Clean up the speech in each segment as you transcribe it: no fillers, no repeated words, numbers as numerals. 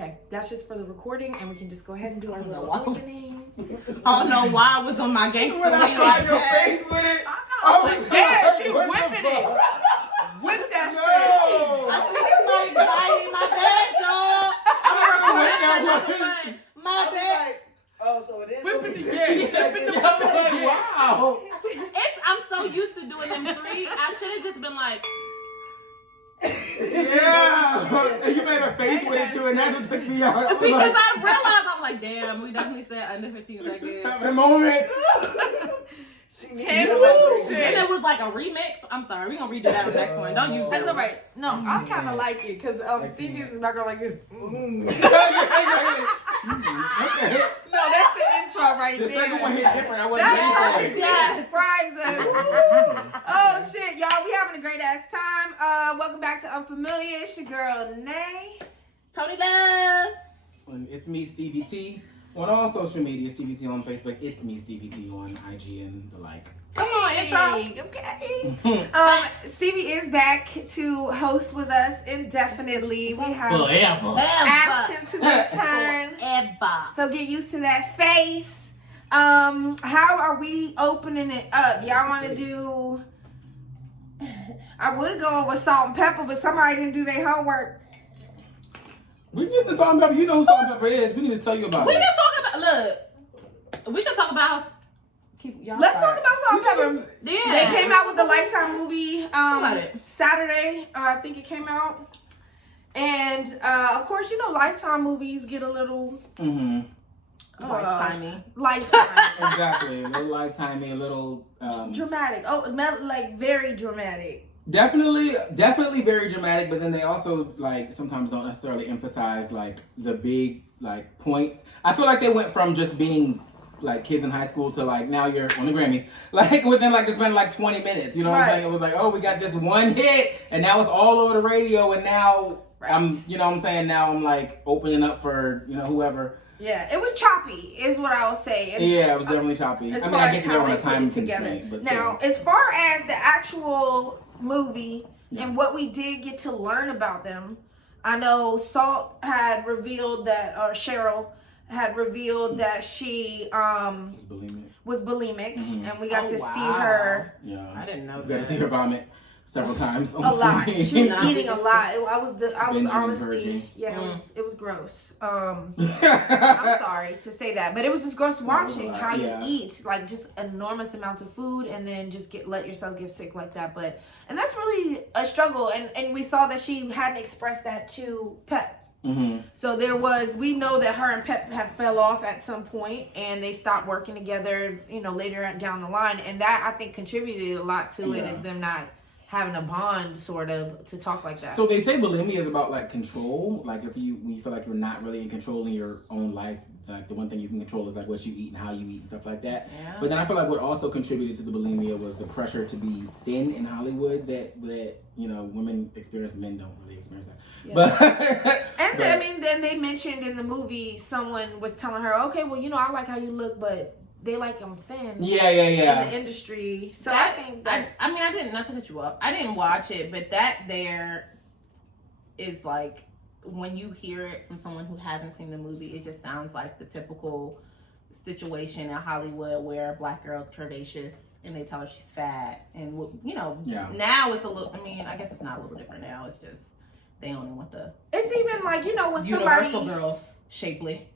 Okay, that's just for the recording, and we can just go ahead and do our little opening. I don't know why I was on my gangster When I saw your face with it, I was like, Yeah, she what the whipping it. fuck? Whip that No. I think it's my anxiety, my bad, y'all. My bad. Oh, so it is. Whipping the okay. gate. Whipping the fuck away. Wow. I'm so used to doing them three. I should have just been like, Yeah. And you made a face with it too, and that's what took me out. I was because like, I realized I'm like, damn, we definitely said under 15 this is seconds. having a moment. She needs Ten to was listen. And it was like a remix. I'm sorry, we're gonna redo that on the next one. Don't use That's that. all right. No, I kind of like it because Stevie's in the background like this. Okay. No, that's the intro right The there. second one hit different. I wasn't That ready for it. yes, describes us. Oh shit, y'all, we having a great ass time. Welcome back to Unfamiliar. It's your girl Nay. Tony Love. And it's me, Stevie T. On all social media, Stevie T on Facebook. It's me, Stevie T on IG and the like. Come on, intro. Okay. Stevie is back to host with us indefinitely. We have asked him to return. Forever. So get used to that face. How are we opening it up? Y'all want to do? I would go with salt and pepper, but somebody didn't do their homework. We can get the salt and pepper. You know who salt and pepper is. We need to tell you about We it. can talk about, look, we can talk about how, y'all Let's start. talk about salt and pepper. Yeah. They came out with the Lifetime movie about it. Saturday. I think it came out. And of course, you know, Lifetime movies get a little Mm-hmm. Lifetimey. Lifetime. Exactly. A little lifetimey, a little... Dramatic. Oh, like very dramatic. Definitely very dramatic, but then they also like sometimes don't necessarily emphasize like the big like points. I feel like they went from just being like kids in high school to like now you're on the Grammys. Like within like it's been like 20 minutes. You know what I'm Right. saying? It was like, oh, we got this one hit and now it's all over the radio and now Right. I'm you know what I'm saying, now I'm like opening up for, you know, whoever. Yeah, it was choppy, is what I will say. And Yeah, it was definitely choppy. as I mean, far I as get that how on they a put time it together. constraint, but Now, still. as far as the actual movie Yeah. and what we did get to learn about them, I know Salt had revealed that, or Cheryl had revealed that she Just believe me. was bulimic, Mhm. and we got Oh, to wow. see her Yeah. I didn't know You got that. to see her vomit several times. a lot. She was Nah. eating a lot. I was Binging and honestly, purging. yeah, it was gross. I'm I'm sorry to say that, but it was just gross watching how you Yeah. eat, like just enormous amounts of food, and then just let yourself get sick like that. And that's really a struggle. And we saw that she hadn't expressed that to Pep. Mm-hmm. So we know that her and Pep have fell off at some point, and they stopped working together, you know, later down the line, and that I think contributed a lot to it, Yeah. is them not having a bond sort of to talk like that. So they say bulimia is about like control. Like when you feel like you're not really in control in your own life, like the one thing you can control is like what you eat and how you eat and stuff like that. Yeah. But then I feel like what also contributed to the bulimia was the pressure to be thin in Hollywood that you know women experience, men don't really experience that. Yeah. But And but- I mean, then they mentioned in the movie, someone was telling her, okay, well, you know, I like how you look, but they like them thin yeah. in the industry. So That- I think that I mean, I didn't, not to cut you up, I didn't watch it, but that there is like, when you hear it from someone who hasn't seen the movie, it just sounds like the typical situation in Hollywood where a black girl's curvaceous and they tell her she's fat. And, you know, Yeah. now it's a little, I mean, I guess it's not a little different now. It's just, they only want the it's even like, you know, when universal somebody, girls shapely.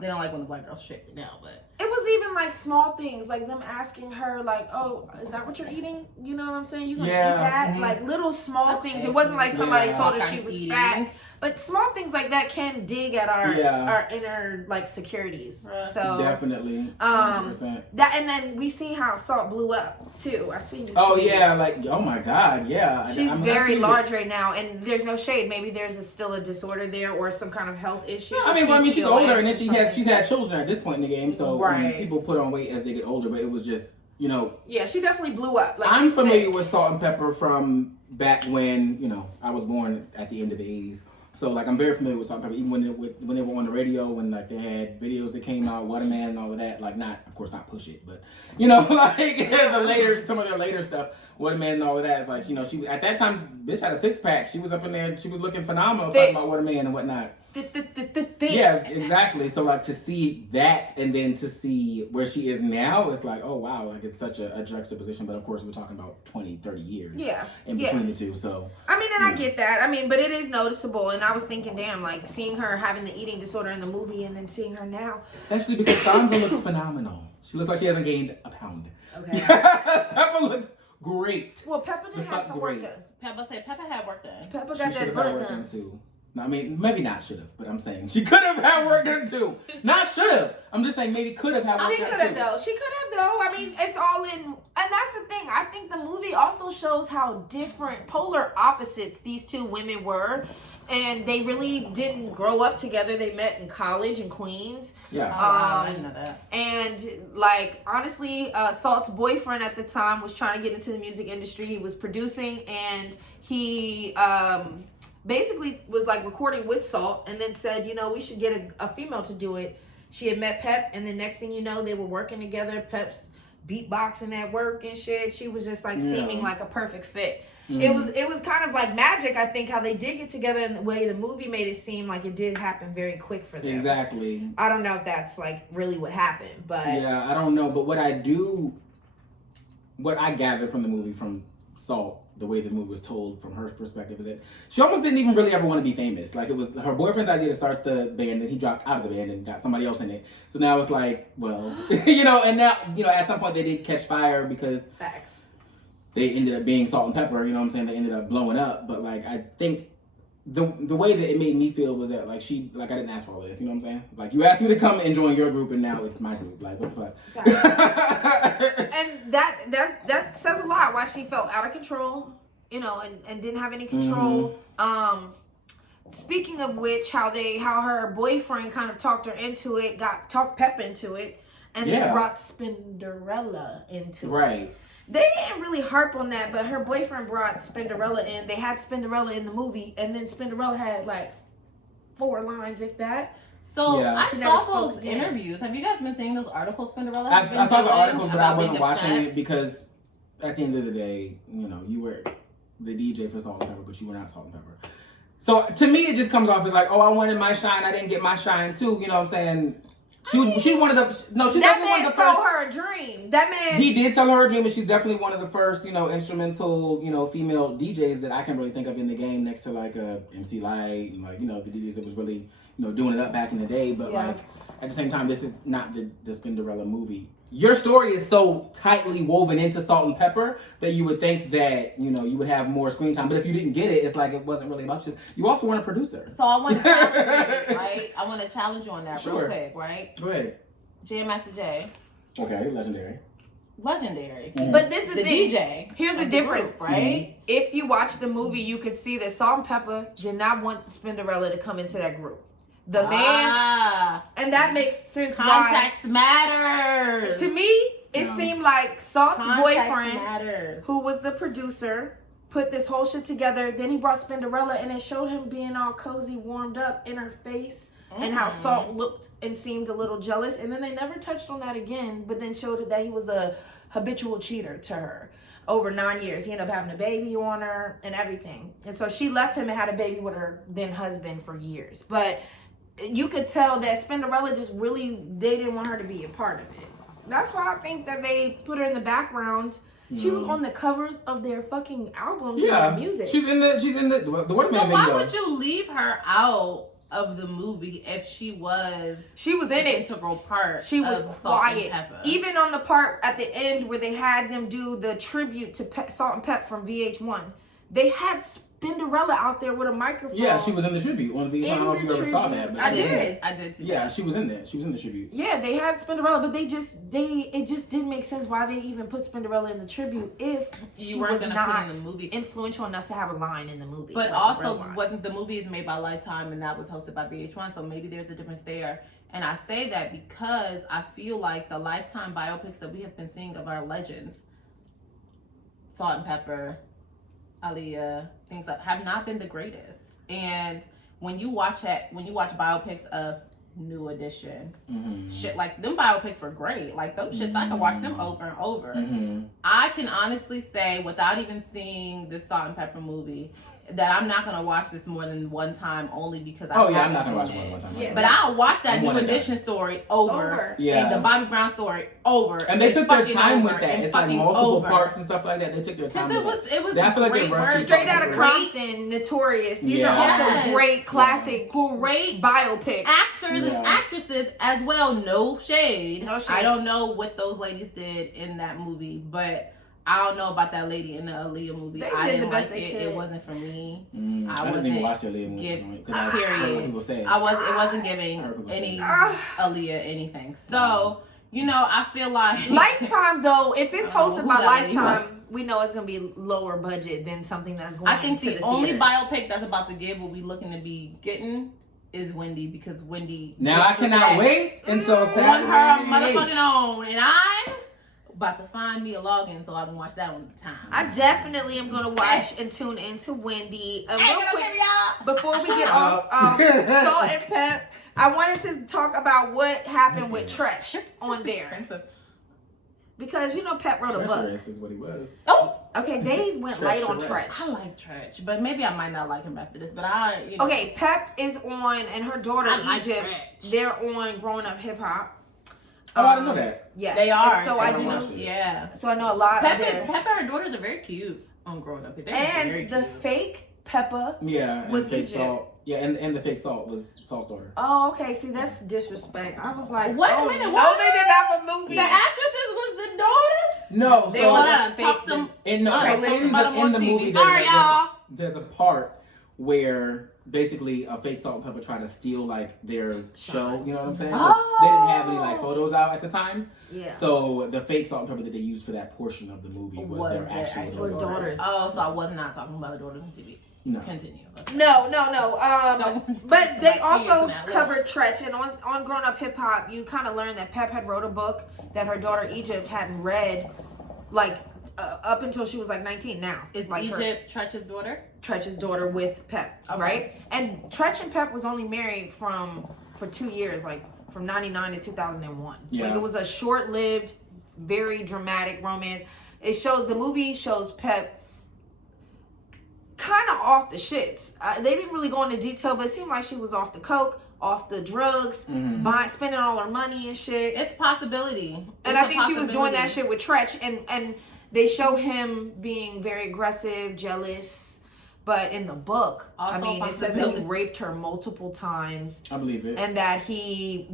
They don't like when the black girls shapely now, but. it was even like small things, like them asking her, like, oh, is that what you're eating? You know what I'm saying? You gonna Yeah, eat that? mhm. Like little small things. It Okay. wasn't like somebody Yeah. told her What she kind was of fat. eating? But small things like that can dig at our inner like securities. Right. So definitely. Um, 100%. that, and then we seen how Salt blew up too. I seen you. Oh tweet. yeah, like oh my god, yeah. She's I mean, I very see it. large right now, and there's no shade. Maybe there's still a disorder there or some kind of health issue. I mean, she's PCOS older, and or then something. she's had children at this point in the game, so I mean, Right. people put on weight as they get older. But it was just, you know, Yeah, she definitely blew up. Like I'm she's familiar thick. with Salt and Pepper from back when, you know, I was born at the end of the '80s. So like I'm very familiar with Salt and Pepper, even when they were on the radio, when like they had videos that came out, Waterman and all of that. Like not, of course, not Push It, but you know, like some of their later stuff, Waterman and all of that. It's like, you know, she at that time, bitch had a 6-pack. She was up in there, she was looking phenomenal, talking about Waterman and whatnot. thick. Yeah, exactly. So like to see that and then to see where she is now, it's like, oh wow, like it's such a juxtaposition. But of course we're talking about 20, 30 years in between the two. So I mean, and I get that. I mean, but it is noticeable. And I was thinking, damn, like seeing her having the eating disorder in the movie and then seeing her now. especially because Sandra looks phenomenal. She looks like she hasn't gained a pound. Okay. Pepper looks great. Well, Pepper did have some work Great. done. Pepper had work done. Pepper She got should that have had butt work done. done too. No, I mean, maybe not should have, but I'm saying she could have had work done too. Not should have. I'm just saying maybe could have had work She done could too. have though. She could have though. I mean, it's all in, and that's the thing. I think the movie also shows how different, polar opposites these two women were, and they really didn't grow up together. They met in college in Queens. Yeah. Oh, wow, I didn't know that. And like honestly, Salt's boyfriend at the time was trying to get into the music industry. He was producing, and he basically was like recording with Salt, and then said, you know, we should get a female to do it. She had met Pep, and then next thing you know, they were working together. Pep's beatboxing at work and shit. She was just like seeming like a perfect fit. Mm-hmm. It was kind of like magic, I think, how they did get together, and the way the movie made it seem like it did happen very quick for them. Exactly. I don't know if that's like really what happened, but Yeah, I don't know, but what I gathered from the movie from Salt, the way the movie was told from her perspective, is that she almost didn't even really ever want to be famous. Like, it was her boyfriend's idea to start the band, and he dropped out of the band and got somebody else in it. So now it's like, well, and now, at some point they did catch fire because facts. they ended up being Salt and Pepper, you know what I'm saying? They ended up blowing up. But like, I think the way that it made me feel was that like I didn't ask for all this, you know what I'm saying? Like, you asked me to come and join your group, and now it's my group. Like, what the fuck? And that says a lot why she felt out of control, and didn't have any control. Speaking of which, how her boyfriend kind of talked her into it, talked Pep into it, and then brought Spinderella into it. Right. They didn't really harp on that, but her boyfriend brought Spinderella in. They had Spinderella in the movie, and then Spinderella had like 4 lines, if that. So Yeah. I She never saw spoke those again. interviews. Have you guys been seeing those articles Spinderella I has been saw the doing articles, but I about wasn't being watching upset? it because at the end of the day, you were the DJ for Salt and Pepper, but you were not Salt and Pepper. So to me, it just comes off as like, oh, I wanted my shine, I didn't get my shine too. You know what I'm saying? She one of the no. She That definitely one man of the first. sold her a dream. That man. He did tell her a dream, and she's definitely one of the first, instrumental, female DJs that I can really think of in the game, next to like MC Light and like, the DJs that was really, doing it up back in the day. But like at the same time, this is not the Spinderella movie. Your story is so tightly woven into Salt and Pepper that you would think that, you would have more screen time. But if you didn't get it, it's like it wasn't really about you. You also weren't a producer. So I want to challenge you, right? I want to challenge you on that real Sure. quick, right? Go ahead. Jam Master J, Okay, legendary. legendary. But this is The the thing. DJ. Here's the of difference, group, right? If you watch the movie, you could see that Salt and Pepper did not want Spinderella to come into that group. The man, and that makes sense. Context matters. To me, it seemed like Salt's Context boyfriend, matters. who was the producer, put this whole shit together. Then he brought Spinderella, and it showed him being all cozy, warmed up in her face, and how Salt looked and seemed a little jealous. And then they never touched on that again, but then showed that he was a habitual cheater to her. Over 9 years, he ended up having a baby on her and everything. And so she left him and had a baby with her then husband for years. But you could tell that Spinderella just really, they didn't want her to be a part of it. That's why I think that they put her in the background. She was on the covers of their fucking albums and their music. She's in the Workman So video. why would you leave her out of the movie if she was in an it. integral part? She was of Salt and quiet. Pepper? Even on the part at the end where they had them do the tribute to Salt and Pep from VH1, they had Spinderella out there with a microphone. Yeah, she was in the tribute on the. I don't know if you ever saw that, but I she was in did. it. I did too. Yeah, she was in there. She was in the tribute. Yeah, they had Spinderella, but it just didn't make sense why they even put Spinderella in the tribute if she You weren't was gonna not put in the movie. influential enough to have a line in the movie. But like a also, real line. wasn't the movie is made by Lifetime and that was hosted by VH1, so maybe there's a difference there. And I say that because I feel like the Lifetime biopics that we have been seeing of our legends, Salt and Pepper, Aaliyah, things like have not been the greatest. And when you watch biopics of New Edition, shit like them biopics were great. Like those shits, I can watch them over and over. I can honestly say, without even seeing the Salt and Pepper movie, that I'm not gonna watch this more than one time, only because I Oh yeah, haven't I'm not gonna watch seen it it. one time. Yeah, But I'll watch that I'm New one and done. Edition story over. Yeah. And the Bobby Brown story over. And they took their fucking time over with that. and It's like fucking multiple over. parts and stuff like that. They took their time. Because with it was They- I feel like they great rushed work. it. Straight Outta Great. Compton, Notorious. These Yeah. are also Yes. great classic Great biopics. actors Yeah. and actresses as well. No shade. No shade. I don't know what those ladies did in that movie, but I don't know about that lady in the Aaliyah movie. They I did didn't the best like they it. could. It wasn't for me. I didn't wasn't even watch the Aaliyah movie give- because I heard period. what people say. It wasn't giving Heard people any say Aaliyah anything. So, you know, I feel like Lifetime, though, if it's I don't know hosted who by that lady Lifetime, we know it's gonna be lower budget than something that's going. I think to the only theaters. biopic that's about to give what we looking to be getting is Wendy, because Wendy Now I did the cannot best wait until on Saturday. her motherfucking own, and I'm about to find me a login so I can watch that one at the time. I definitely am gonna watch and tune into Wendy. I ain't Real gonna quick, give y'all. before we get Shut off up. Salt and Pep, I wanted to talk about what happened with Tretch on there, Expensive. because you know Pep wrote a book. Treacherous is what he was. Oh, Okay, they went light on Treacherous. Tretch. I like Tretch, but maybe I might not like him after this. But I, you know, Okay, Pep is on, and her daughter I like Egypt. Tretch. They're on Growing Up Hip Hop. Oh, I didn't know that. Yes, They are. And so I I don't do. watch it. Yeah. So I know a lot of Peppa their, and her daughters are very cute on Growing Up. They're very and the cute. fake Peppa. Yeah, and Was fake Egypt. Salt. Yeah, and the fake Salt was Salt's daughter. Oh, okay. See, that's disrespect. I was like, Wait a oh, minute, no, what? they didn't have a movie. The actresses was the daughters. No, They so all that's had fake tucked them. in, Okay, in, talk the, about them in on the TV. movie, Sorry, y'all. there's a part where basically a fake Salt and Pepper tried to steal like their show. You know what I'm saying? 'Cause they didn't have any like photos out at the time. Yeah. So the fake Salt and Pepper that they used for that portion of the movie was, Was their their actual actual daughters. daughters. Oh, so I was not talking about the daughters on TV. No. Continue. No. Don't- But they like also kids and that covered Tretch, and on Grown Up Hip Hop, you kind of learned that Pep had wrote a book that her daughter Egypt hadn't read, like up until she was like 19. Now Is like her- Egypt Tretch's daughter? Tretch's daughter with Pep, Okay. right? And Tretch and Pep was only married for 2 years, like from 99 to 2001. Yeah. Like it was a short-lived, very dramatic romance. The movie shows Pep kind of off the shits. They didn't really go into detail, but it seemed like she was off the coke, off the drugs, spending all her money and shit. It's possibility. And It's I a think she was doing that possibility. shit with Tretch, and they show him being very aggressive, jealous. But in the book, Also I mean, a it says that he possibility. raped her multiple times, I believe it. and that he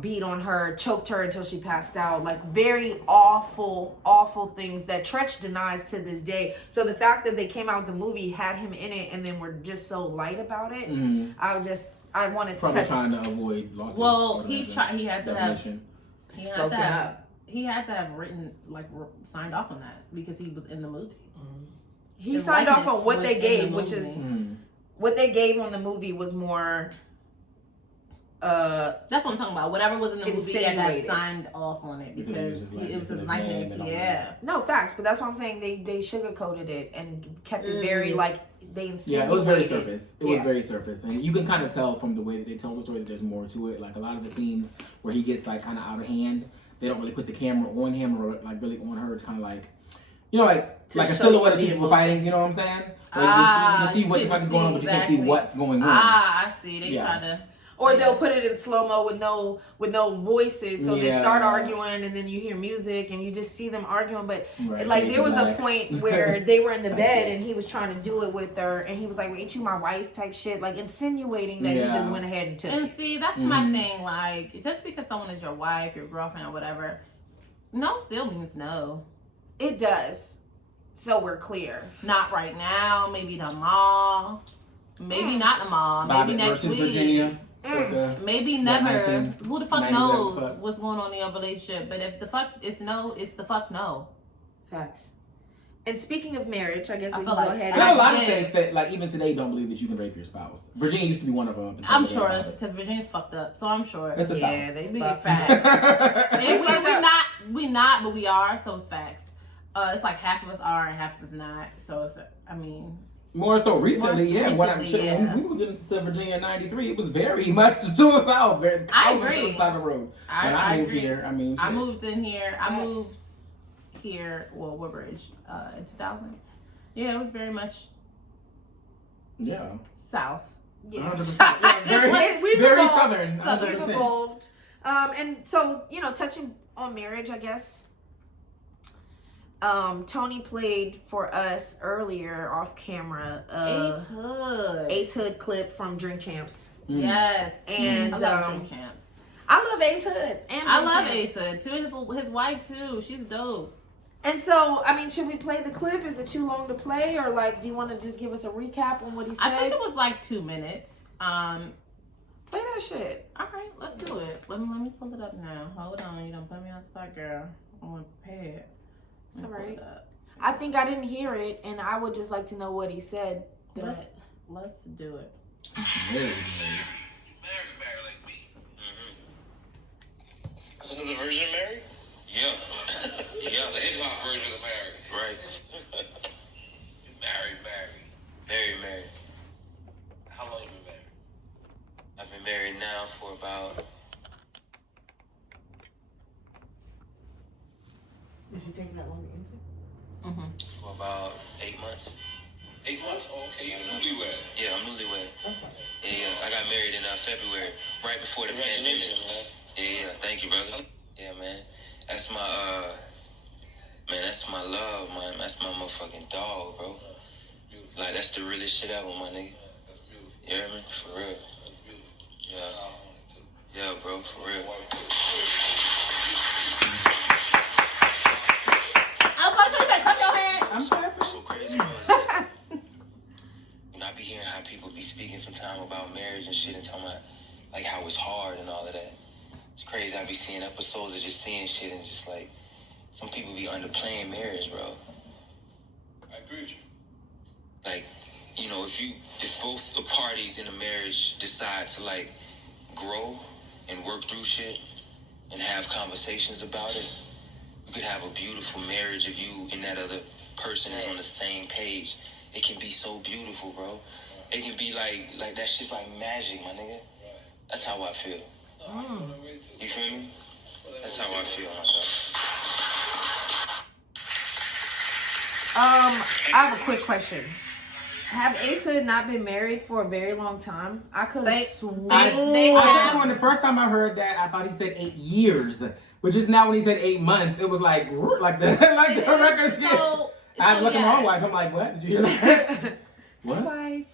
beat on her, choked her until she passed out. Like very awful, awful things that Tretch denies to this day. So the fact that they came out with the movie, had him in it, and then were just so light about it, I wanted to Probably touch. trying to avoid losses. Well, I would he imagine. tried. He had to have. Defamation. Spoken up. He had to have written signed off on that because he was in the movie. He His signed off likeness on what was they in gave, the which is movie. what they gave on the movie was more. That's what I'm talking about. Whatever was in the movie, he had to have Insinuated. signed off on it because Because it was his name likeness. and all Yeah. No facts, but that's what I'm saying. They sugarcoated it and kept it very like they Yeah, insinuated. it was very surface. It was Yeah. very surface, and you can kind of tell from the way that they tell the story that there's more to it. Like a lot of the scenes where he gets like kind of out of hand, they don't really put the camera on him or like really on her. It's kind of like, you know, like To a show silhouette of you two the people emotion. fighting. You know what I'm saying? Like, Ah, you see what you the fuck is can going on, see but you can't see exactly. what's going on. I see. They Yeah. try to. Or they'll put it in slow mo with no voices, so they Yeah. start arguing, and then you hear music, and you just see them arguing. But Right, like fade there to was a black. point where they were in the Type bed, shit. and he was trying to do it with her, and he was like, well, "Ain't you my wife?" type shit, like insinuating that he Yeah. just went ahead and took And it. see, that's my thing. Like, just because someone is your wife, your girlfriend, or whatever, no still means no. It does. So we're clear. Not right now. Maybe tomorrow. Maybe not tomorrow. Maybe Bobbitt next versus week. Virginia. Circa Maybe what, never. 19, Who the fuck 90 knows whatever fuck. what's going on in your relationship? But if the fuck is no, it's the fuck no. Facts. And speaking of marriage, I guess I we feel can go like- ahead. There are a and lot of Yeah. states that, like, even today, don't believe that you can rape your spouse. Virginia used to be one of them. up until I'm they sure allowed it. because Virginia's fucked up, so I'm sure. It's the Yeah, South. they We fucked. facts. And They fucked up. we not, but we are. So it's facts. It's like half of us are and half of us not. So it's, I mean, More so recently, More yeah. When recently, when we moved into Virginia in '93, it was very much to the south. Very I over agree. the side of the road. When I moved agree. here, I mean, I shit. moved in here. I Facts. moved here. Well, Woodbridge in 2000. Yeah, it was very much Yeah. South. Yeah. 100%. Yeah, very, We've very evolved. southern. We've 100%. evolved. And so, touching on marriage, I guess. Tony played for us earlier off camera Ace Hood. Ace Hood clip from Drink Champs. Yes. And I love Dream Champs. I love Ace Hood and I Drink love Champs. Ace Hood too. His wife too. She's dope. And so, I mean, should we play the clip? Is it too long to play, or like, do you want to just give us a recap on what he said? I think it was like 2 minutes. Play that shit. All right, let's do it. Let me pull it up now. Hold on, you don't put me on spot, girl. I'm prepared. It's all Let me right. pull it up. I think I didn't hear it, and I would just like to know what he said. Let's do it. Very, Marry like me. So the version of Mary? Yeah. Yeah, the hip hop version of Mary. Right. Mary. How long you been married? I've been married now for about Is it taking that long to answer? for about 8 months. 8 months? Oh, okay, you're newlywed. Yeah, I'm newlywed. Okay. Yeah, I got married in February, right before the pandemic. Congratulations, man. Yeah, thank you, brother. Yeah, man. That's my that's my love, man. That's my motherfucking dog, bro. Beautiful. Like that's the realest shit ever, my nigga. That's beautiful. You hear me? For real. That's beautiful. Yeah. I want it too. Yeah, bro, for real. I'm supposed to say, clap your hands. I'm sorry. So crazy. I be hearing how people be speaking sometime about marriage and shit and talking about like how it's hard and all of that. It's crazy. I be seeing episodes of just seeing shit and just like some people be underplaying marriage, bro. I agree with you. Like, if both the parties in a marriage decide to like grow and work through shit and have conversations about it, you could have a beautiful marriage if you and that other person is on the same page. It can be so beautiful, bro. It can be like that shit's like magic, my nigga. That's how I feel. No, I feel that way too. You feel me? That's how I feel, my dog. I have a quick question. Have Ace Hood not been married for a very long time? I could have sworn. they I could have- sworn the first time I heard that, I thought he said 8 years. But just now when he said 8 months, it was like the record shit. I looked at my own wife. I'm like, what? Did you hear that? What? Wife.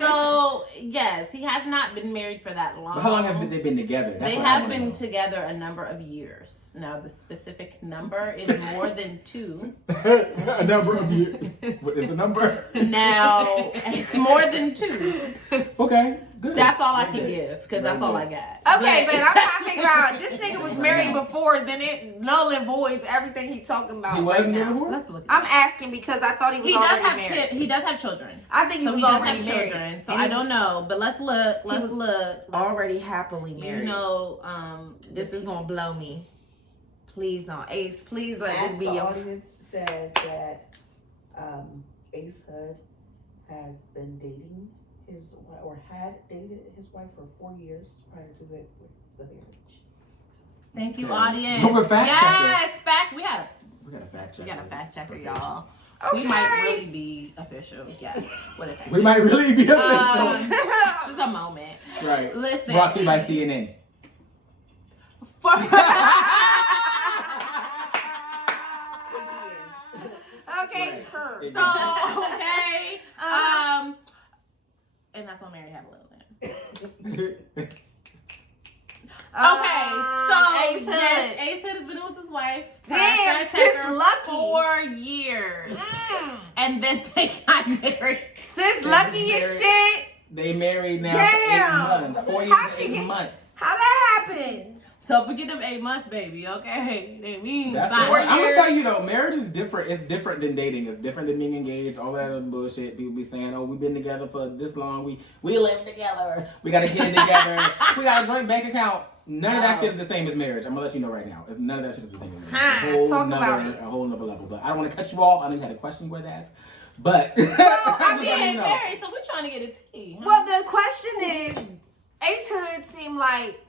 So yes, he has not been married for that long. But how long have they been together? That's They what I have wanna been know. together a number of years. Now the specific number is more than 2. A number of years. What is the number? Now it's more than 2. Okay, good. That's all I can Okay. give because that's all I got. Okay, but I'm trying to figure out, this nigga was married before, then it null and voids everything he talking about He right wasn't now. before? Let's look. I'm asking because I thought he was He does already have married. he does have children. I think he So was he does already have married. children. So And I he don't know, but let's look. Let's was look. Let's, already happily married. You know, This is gonna blow me. Please don't, Ace. Please let As this be the your. audience says that Ace Hood has been dating had dated his wife for 4 years prior to the marriage. Thank you, Okay. audience. We're fact yes, fact. We got We got a fact checker. a fact checker, Perfect. y'all. Okay. We might really be official. Yes, with a fact We might really be official. This is a moment. Right. Listen. Brought to you by CNN. Okay, Right. her. It- So okay. And that's when Mary had a little lamb. Okay, so Ace Hood. yes, Ace Hood has been with his wife. Damn, for sis lucky. 4 years, and then they got married. Sis lucky as shit. They married now Damn. for 8 months. 4 How years she and 8 get- months. How that happened? So forget them 8 months, baby. Okay, they mean That's fine. the, I'm gonna tell you though, marriage is different. It's different than dating. It's different than being engaged. All that other bullshit. People be saying, "Oh, we've been together for this long. We live together. We got a kid together. We got a joint bank account." None of that shit is the same as marriage. I'm gonna let you know right now. None of that shit is the same as marriage. Huh, It's a whole talk nother, about it. a whole nother level. But I don't want to cut you off. I know you had a question you wanted to ask, but I I'm just mean, letting you know. Married, so we're trying to get a tea. Huh? Well, the question is, Ace Hood seemed like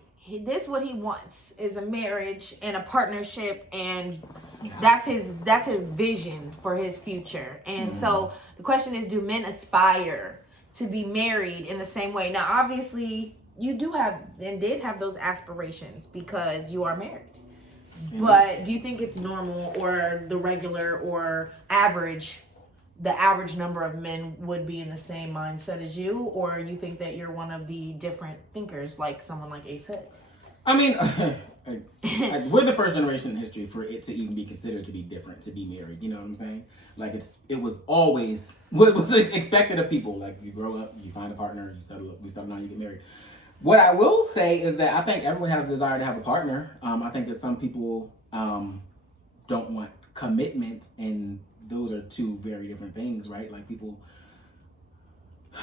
this what he wants is a marriage and a partnership, and that's his vision for his future. And so the question is, do men aspire to be married in the same way. Now, obviously, you do have and did have those aspirations because you are married. But do you think it's normal or the regular or average, the average number of men would be in the same mindset as you? Or you think that you're one of the different thinkers, like someone like Ace Hood? I mean, we're the first generation in history for it to even be considered to be different, to be married. You know what I'm saying? Like it was always what was expected of people. Like you grow up, you find a partner, you settle down, you get married. What I will say is that I think everyone has a desire to have a partner. I think that some people don't want commitment, and those are two very different things, right? Like people,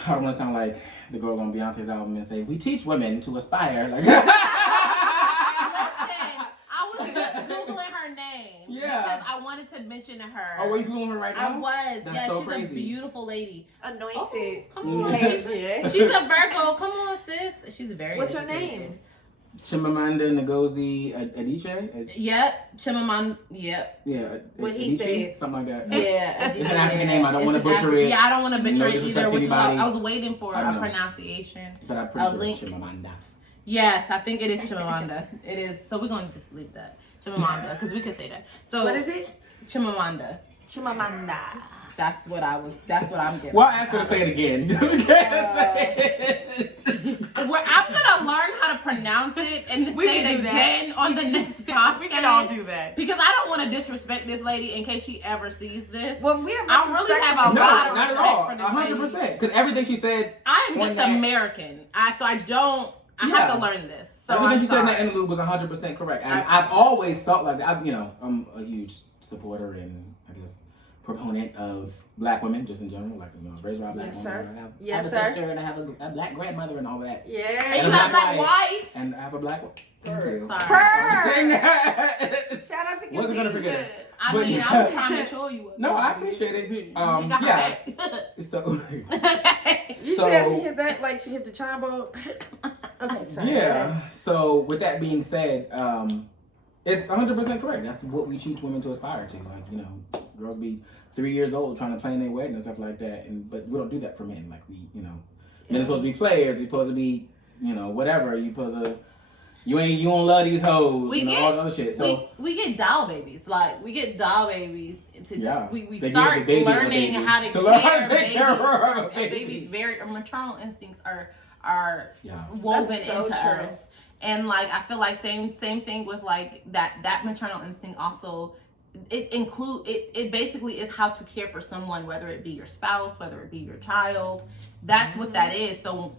I don't want to sound like the girl on Beyonce's album and say, we teach women to aspire. Like, I was just Googling her name. Yeah. Because I wanted to mention her. Oh, were you Googling her right now? I was. That's yeah, so she's crazy. a beautiful lady. Anointed. Oh, come on. Yeah. She's a Virgo. Come on, sis. She's very What's her educated. name? Chimamanda Ngozi Adichie? Yep. Chimamanda. Yep. Yeah. What he Adichie? said. Something like that. Yeah. It's an African name. I don't want to It's an butcher it. Yeah, I don't want to butcher No it disrespect either. to Which is why anybody. I was waiting for I a don't know. pronunciation. But I'm pretty A sure link. it's Chimamanda. Yes, I think it is Chimamanda. It is. So we're going to just leave that. Chimamanda, because we could say that. So What is it? Chimamanda. Chimamanda. That's what I'm getting. Well, ask her to say it again. I'm gonna learn how to pronounce it and We say can it do that. again on the next podcast. We can all do that. Because I don't want to disrespect this lady in case she ever sees this. Well, we have I much really respect have for a this No, lot guy. of not at respect all. for this 100%. Because everything she said, I am on just that- American. So I don't. I have Yeah. to learn this. So everything I'm she said in sorry. that interlude was 100% correct. And I've always felt like that. I'm a huge supporter and, I guess, proponent of black women, just in general. Like, I was raised by a black Yes, woman. sir. I have Yes, a sir. sister and I have a black grandmother and all that. And Yeah. you And have a black black wife. And I have a black one. Sorry. I'm saying that. Shout out to Wasn't gonna Khadijah. forget it. I But mean, yeah. I was trying to show you. No, I appreciate it. You got her Yeah. back. So, You So- said she hit that like she hit the chombo. Okay, sorry. yeah. So with that being said, it's 100% correct. That's what we teach women to aspire to. Like, girls be 3 years old trying to plan their wedding and stuff like that. But we don't do that for men. Like men are supposed to be players. You're supposed to be, whatever. You're supposed to. You don't love these hoes. We all that other shit. So we get doll babies. Like we get doll babies. Yeah. We They give start the baby a learning baby. how to To learn how care to take care of a babies. baby. And babies very maternal instincts are yeah. woven That's so into true. us. And like I feel like same thing with like that maternal instinct also it basically is how to care for someone, whether it be your spouse, whether it be your child. That's what that is. So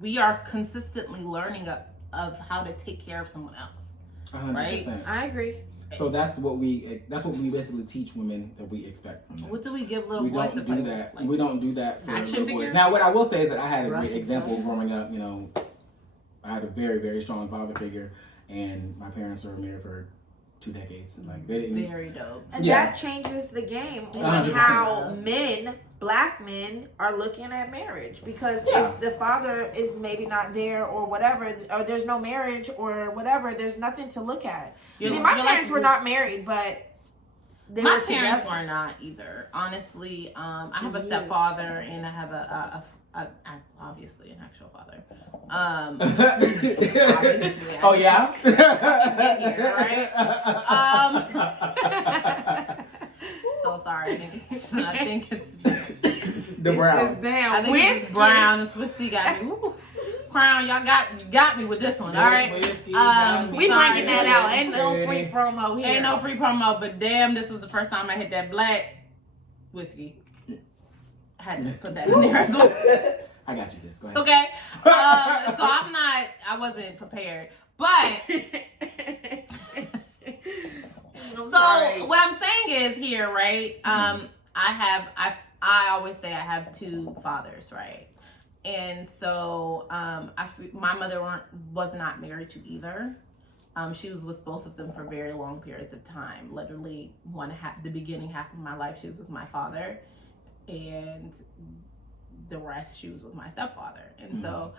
we are consistently learning of how to take care of someone else. 100%. Right? I agree. So that's what we basically teach women that we expect from them. What do we give little We boys don't to play do with? that. Like, We don't do that for action little boys. figures? Now, what I will say is that I had a great Right. example growing up. I had a very, very strong father figure, and my parents were married for 2 decades. Like they didn't. very dope. And Yeah. that changes the game on 100%. how black men are looking at marriage. Because Yeah. if the father is maybe not there or whatever, or there's no marriage or whatever, there's nothing to look at. I mean, my parents were not married, but they My were parents together. were not either. Honestly, I have a Years. stepfather and I have a obviously an actual father. Obviously, Oh yeah. here, so sorry. I think it's The brown. It's damn I think it's whiskey. brown. It's whiskey got me. Woo. Crown, y'all got me with this one. All right. Whiskey, We Sorry, drinking that yeah. out. Ain't no free promo here. Ain't no free promo, but damn, this was the first time I hit that black whiskey. I had to put that in there as well. I got you, sis. Go ahead. Okay. So I wasn't prepared. But so what I'm saying is here, right? I always say I have 2 fathers, right? And so my mother was not married to either. She was with both of them for very long periods of time. Literally the beginning half of my life she was with my father, and the rest she was with my stepfather. And so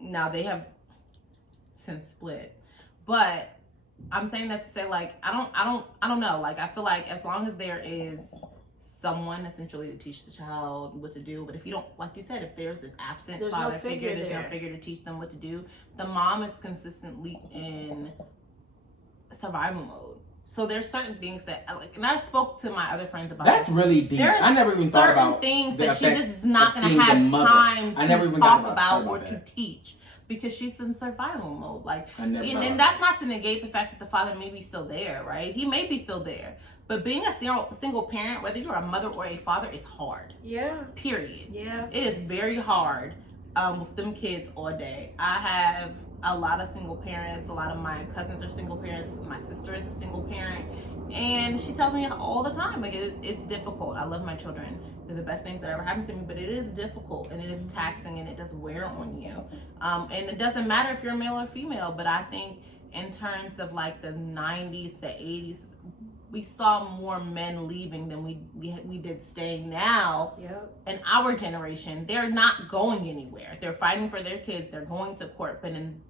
now they have since split. But I'm saying that to say, like, I don't know. Like, I feel like as long as there is someone essentially to teach the child what to do. But if you don't, like you said, if there's an absent There's no father figure figure, there's there. no figure to teach them what to do. The mom is consistently in survival mode. So there's certain things that like, and I spoke to my other friends about. That's really deep. There's I never even thought certain about things the that she effect just is not of going to seeing the have mother. time I never to even talk thought about about or that. to teach because she's in survival mode. Like, I never thought and about that's not to negate the fact that the father may be still there, right? He may be still there, but being a single parent, whether you're a mother or a father, is hard. Yeah. Period. Yeah. It is very hard with them kids all day. I have a lot of single parents. A lot of my cousins are single parents. My sister is a single parent. And she tells me all the time, like, it's difficult. I love my children. They're the best things that ever happened to me, but it is difficult and it is taxing and it does wear on you. And it doesn't matter if you're male or female, but I think in terms of like the 90s, the 80s, we saw more men leaving than we did staying. Now, Yep. in our generation, they're not going anywhere. They're fighting for their kids. They're going to court. But in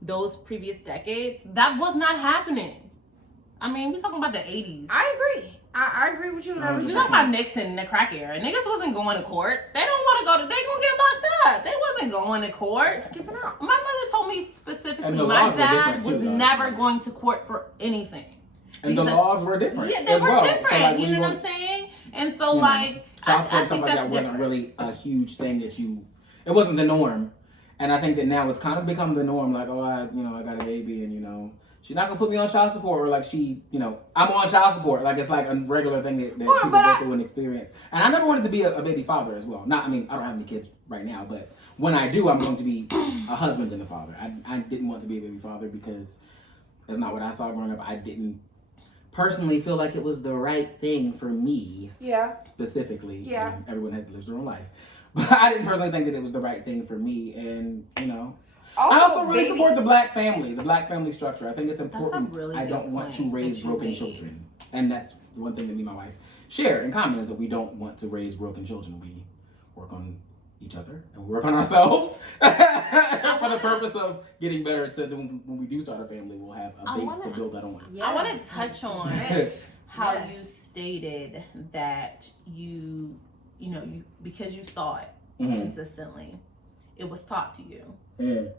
those previous decades, that was not happening. I mean, we're talking about the 80s. I agree. I agree with you in every We're sense. talking about Nixon and the crack era. Niggas wasn't going to court. They don't want to go to. They gonna get locked up. They wasn't going to court. Skipping out. My mother told me specifically, And the my laws were dad different, too, was though. never going to court for anything. And the Because- laws were different. Yeah, they as were well. different. So, like, you when know were- what I'm saying? And so, Yeah. like, Child I support, think stuff like that's that different. wasn't really a huge thing that it wasn't the norm. And I think that now it's kind of become the norm, like, oh, I got a baby and, she's not gonna put me on child support, or like I'm on child support. Like it's like a regular thing that Well, people but go through and experience. And I never wanted to be a baby father as well. I don't have any kids right now, but when I do, I'm going to be a husband and a father. I didn't want to be a baby father because that's not what I saw growing up. I didn't personally feel like it was the right thing for me. Yeah. Specifically. Yeah. And everyone lives their own life. But I didn't personally think that it was the right thing for me. And, I also really support the black family structure. I think it's important. really I good don't want to point raise that you broken made. children. And that's the one thing that me and my wife share in common is that we don't want to raise broken children. We work on each other and we work on ourselves for the purpose of getting better so that when we do start a family, we'll have a base to build that on. I want to touch on Yes. how Yes. you stated that you because you saw it Mhm. consistently, it was taught to you. Mm.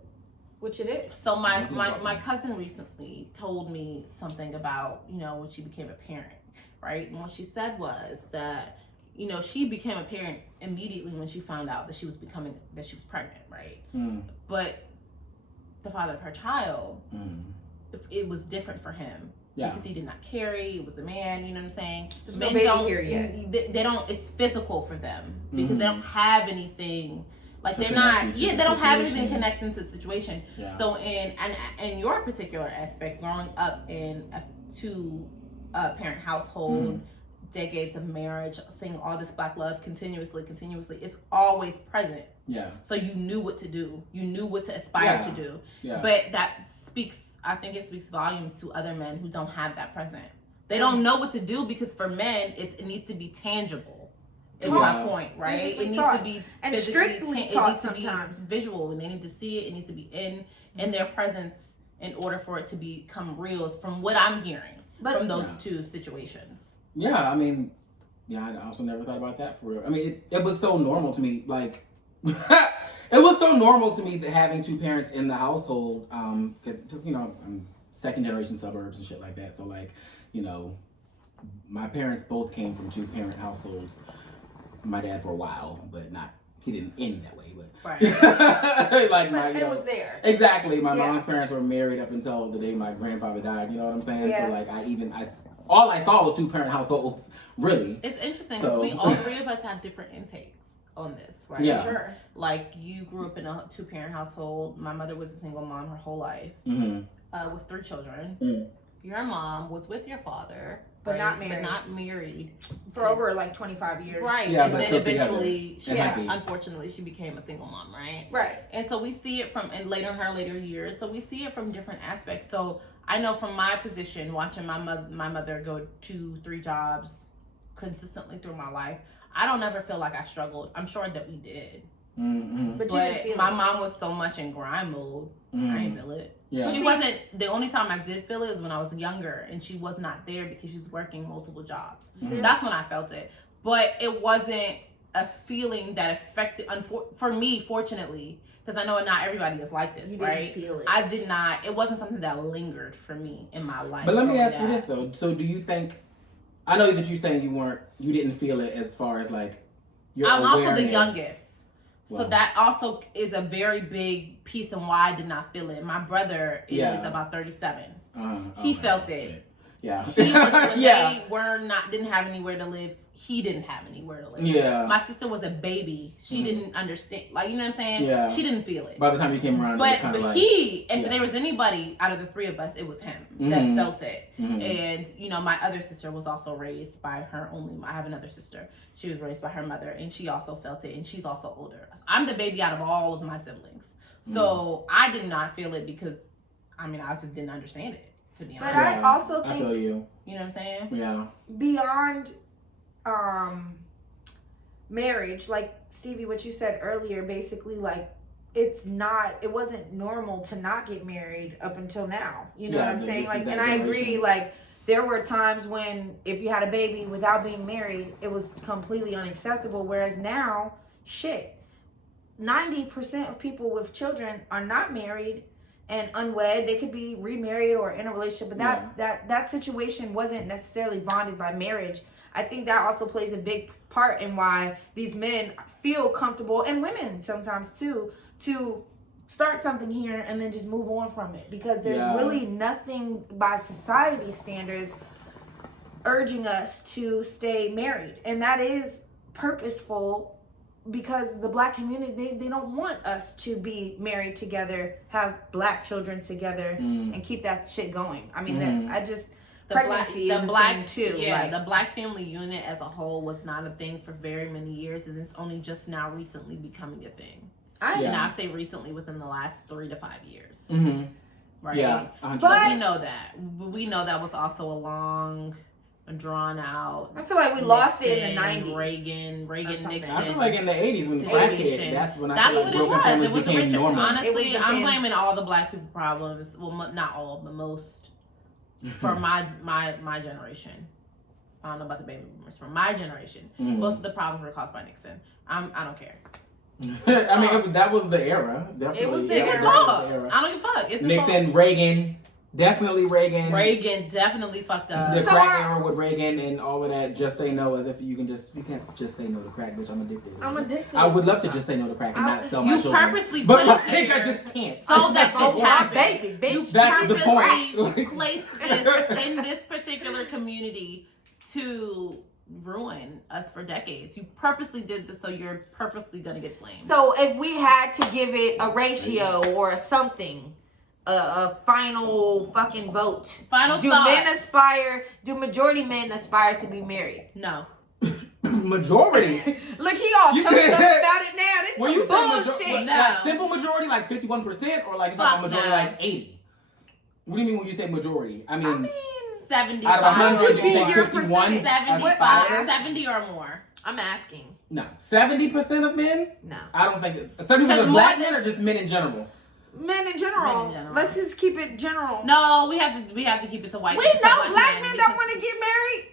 Which it is. So my Mhm. my cousin recently told me something about, when she became a parent, right? And what she said was that, she became a parent immediately when she found out that she was pregnant, right? Mm. But the father of her child, Mm. it was different for him. Yeah. Because he did not carry, it was a man, you know what I'm saying? There's no baby here yet. They don't, it's physical for them because Mhm. they don't have anything, like To they're connect not, you to yeah, the they don't have anything situation. connecting to the situation. Yeah. So in your particular aspect, growing up in a two-parent household, Mhm. decades of marriage, seeing all this black love continuously, it's always present. Yeah. So you knew what to do. You knew what to aspire to do. Yeah. But I think it speaks volumes to other men who don't have that present. They don't know what to do because for men, it needs to be tangible. Is my Taught. point, right? Physically It needs taught. to be And physically strictly it taught needs to be sometimes. visual, and they need to see it. It needs to be in their presence in order for it to become real. From what I'm hearing from those Yeah. two situations. Yeah, I mean, I also never thought about that for real. I mean, it was so normal to me, like, it was so normal to me that having two parents in the household, because, I'm second generation suburbs and shit like that. So, like, my parents both came from two parent households. My dad for a while, but he didn't end that way, but. Right. like, But it was there. Exactly. My Yeah. mom's parents were married up until the day my grandfather died. You know what I'm saying? Yeah. So like all I saw was two parent households. Really. It's interesting because So- we all three of us have different intakes on this, right? Yeah. Sure. Like you grew up in a two-parent household. My mother was a single mom her whole life Mm-hmm. with 3 children. Mm. Your mom was with your father, But right? not married. But not married. For over like 25 years. Right. Yeah, and but then still together eventually, and happy. unfortunately, she became a single mom, right? Right. And so we see it in her later years. So we see it from different aspects. So I know from my position, watching my mother go 2-3 jobs consistently through my life, I don't ever feel like I struggled. I'm sure that we did. Mm-hmm. But you didn't feel my it. mom was so much in grind mode. I didn't feel it. Yeah. She wasn't, the only time I did feel it is when I was younger and she was not there because she was working multiple jobs. Mhm. That's when I felt it. but it wasn't a feeling that affected. For me, fortunately, because I know not everybody is like this, You right? didn't feel it. I did not. It wasn't something that lingered for me in my life. But let me growing ask you up. this though. So do you think? I know that you're saying you didn't feel it as far as like your I'm also the awareness. youngest. Wow. So that also is a very big piece of why I did not feel it. My brother is about 37. He felt it. Shit. Yeah. He was, when Yeah. they didn't have anywhere to live, he didn't have anywhere to live. Yeah. My sister was a baby. She didn't understand. Like, you know what I'm saying? Yeah. She didn't feel it. By the time you came around, it was But kind of like if yeah. there was anybody out of the three of us, it was him that felt it. Mhm. And, my other sister was also raised by her I have another sister. She was raised by her mother, and she also felt it, and she's also older. I'm the baby out of all of my siblings. So I did not feel it because, I just didn't understand it, to be honest. But I also I think feel you. You know what I'm saying? Yeah. beyond marriage, like Stevie, what you said earlier, basically, like, it wasn't normal to not get married up until now. You know Yeah, what I'm this saying? is Like, that and I agree, generation. like, there were times when if you had a baby without being married, it was completely unacceptable. Whereas now, 90% of people with children are not married and unwed. They could be remarried or in a relationship, but that situation wasn't necessarily bonded by marriage. I think that also plays a big part in why these men feel comfortable, and women sometimes too, to start something here and then just move on from it, because there's really nothing by society standards urging us to stay married, and that is purposeful. Because the black community, they don't want us to be married together, have black children together, and keep that shit going. Pregnancy is a thing too. Yeah, like, the black family unit as a whole was not a thing for very many years, and it's only just now recently becoming a thing. And I say recently, within the last 3 to 5 years. Mm-hmm. Right? Yeah. 100%. But we know that. We know that was also a long, drawn out. I feel like we lost it in the Nixon, 90s. Reagan, something. Nixon. I feel like in the 80s when the black kids, Situation. that's when I That's feel what like it broken was. families It was became original. normal. Honestly, the I'm thing. blaming all the black people problems. Well, not all, but most. For my generation. I don't know about the baby boomers. For my generation, most of the problems were caused by Nixon. I don't care. That was the era. Definitely. It was the It's his era. fault. I don't give a fuck. It's his Nixon, fault. Reagan, definitely Reagan. Reagan definitely fucked up. The So crack era with Reagan and all of that. Just say no, as if you can't just say no to crack, bitch. I'm addicted. I'm addicted. I would love to just say no to crack and not sell my You children. purposely But put like, it there I just can't. so that Oh, this my happened. baby, bitch. You That's the purposely point. placed this in this particular community to ruin us for decades. You purposely did this, so you're purposely gonna get blamed. So if we had to give it a ratio or something, a final fucking vote, Final do thought. majority men aspire to be married? No. Majority. Look, he all You choked up can- about it now. This When you some say bullshit. No. like simple majority, like 51%, or like you talking Fuck majority, no. like 80? What do you mean when you say majority? I mean 75. out of 100, do you be think your 51 percentage? aspire? 70 or more. I'm asking. No, 70% of men. No. I don't think it's 70% Because of more black than- men or just men in general. Men in general. Men in general. Let's just keep it general. No, we have to keep it to white. We to know black men because- don't want to get married.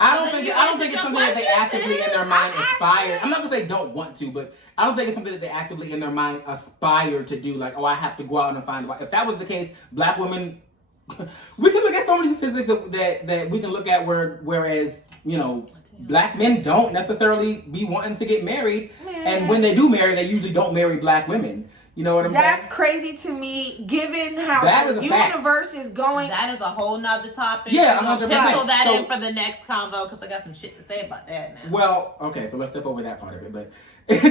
I So don't then think you I don't answered think it's your something that they question, actively in sis. their mind I'm aspire. asking. I'm not gonna say don't want to, but I don't think it's something that they actively in their mind aspire to do. Like, oh, I have to go out and find a wife. If that was the case, black women, we can look at so many statistics that we can look at whereas black men don't necessarily be wanting to get married, and when they do marry, they usually don't marry black women. You know what I'm That's saying? crazy to me, given how That is the a fact. universe is going. That is a whole nother topic. Yeah, We're gonna 100%. pencil that So- in for the next convo because I got some shit to say about that now. Well, okay, so let's step over that part of it. But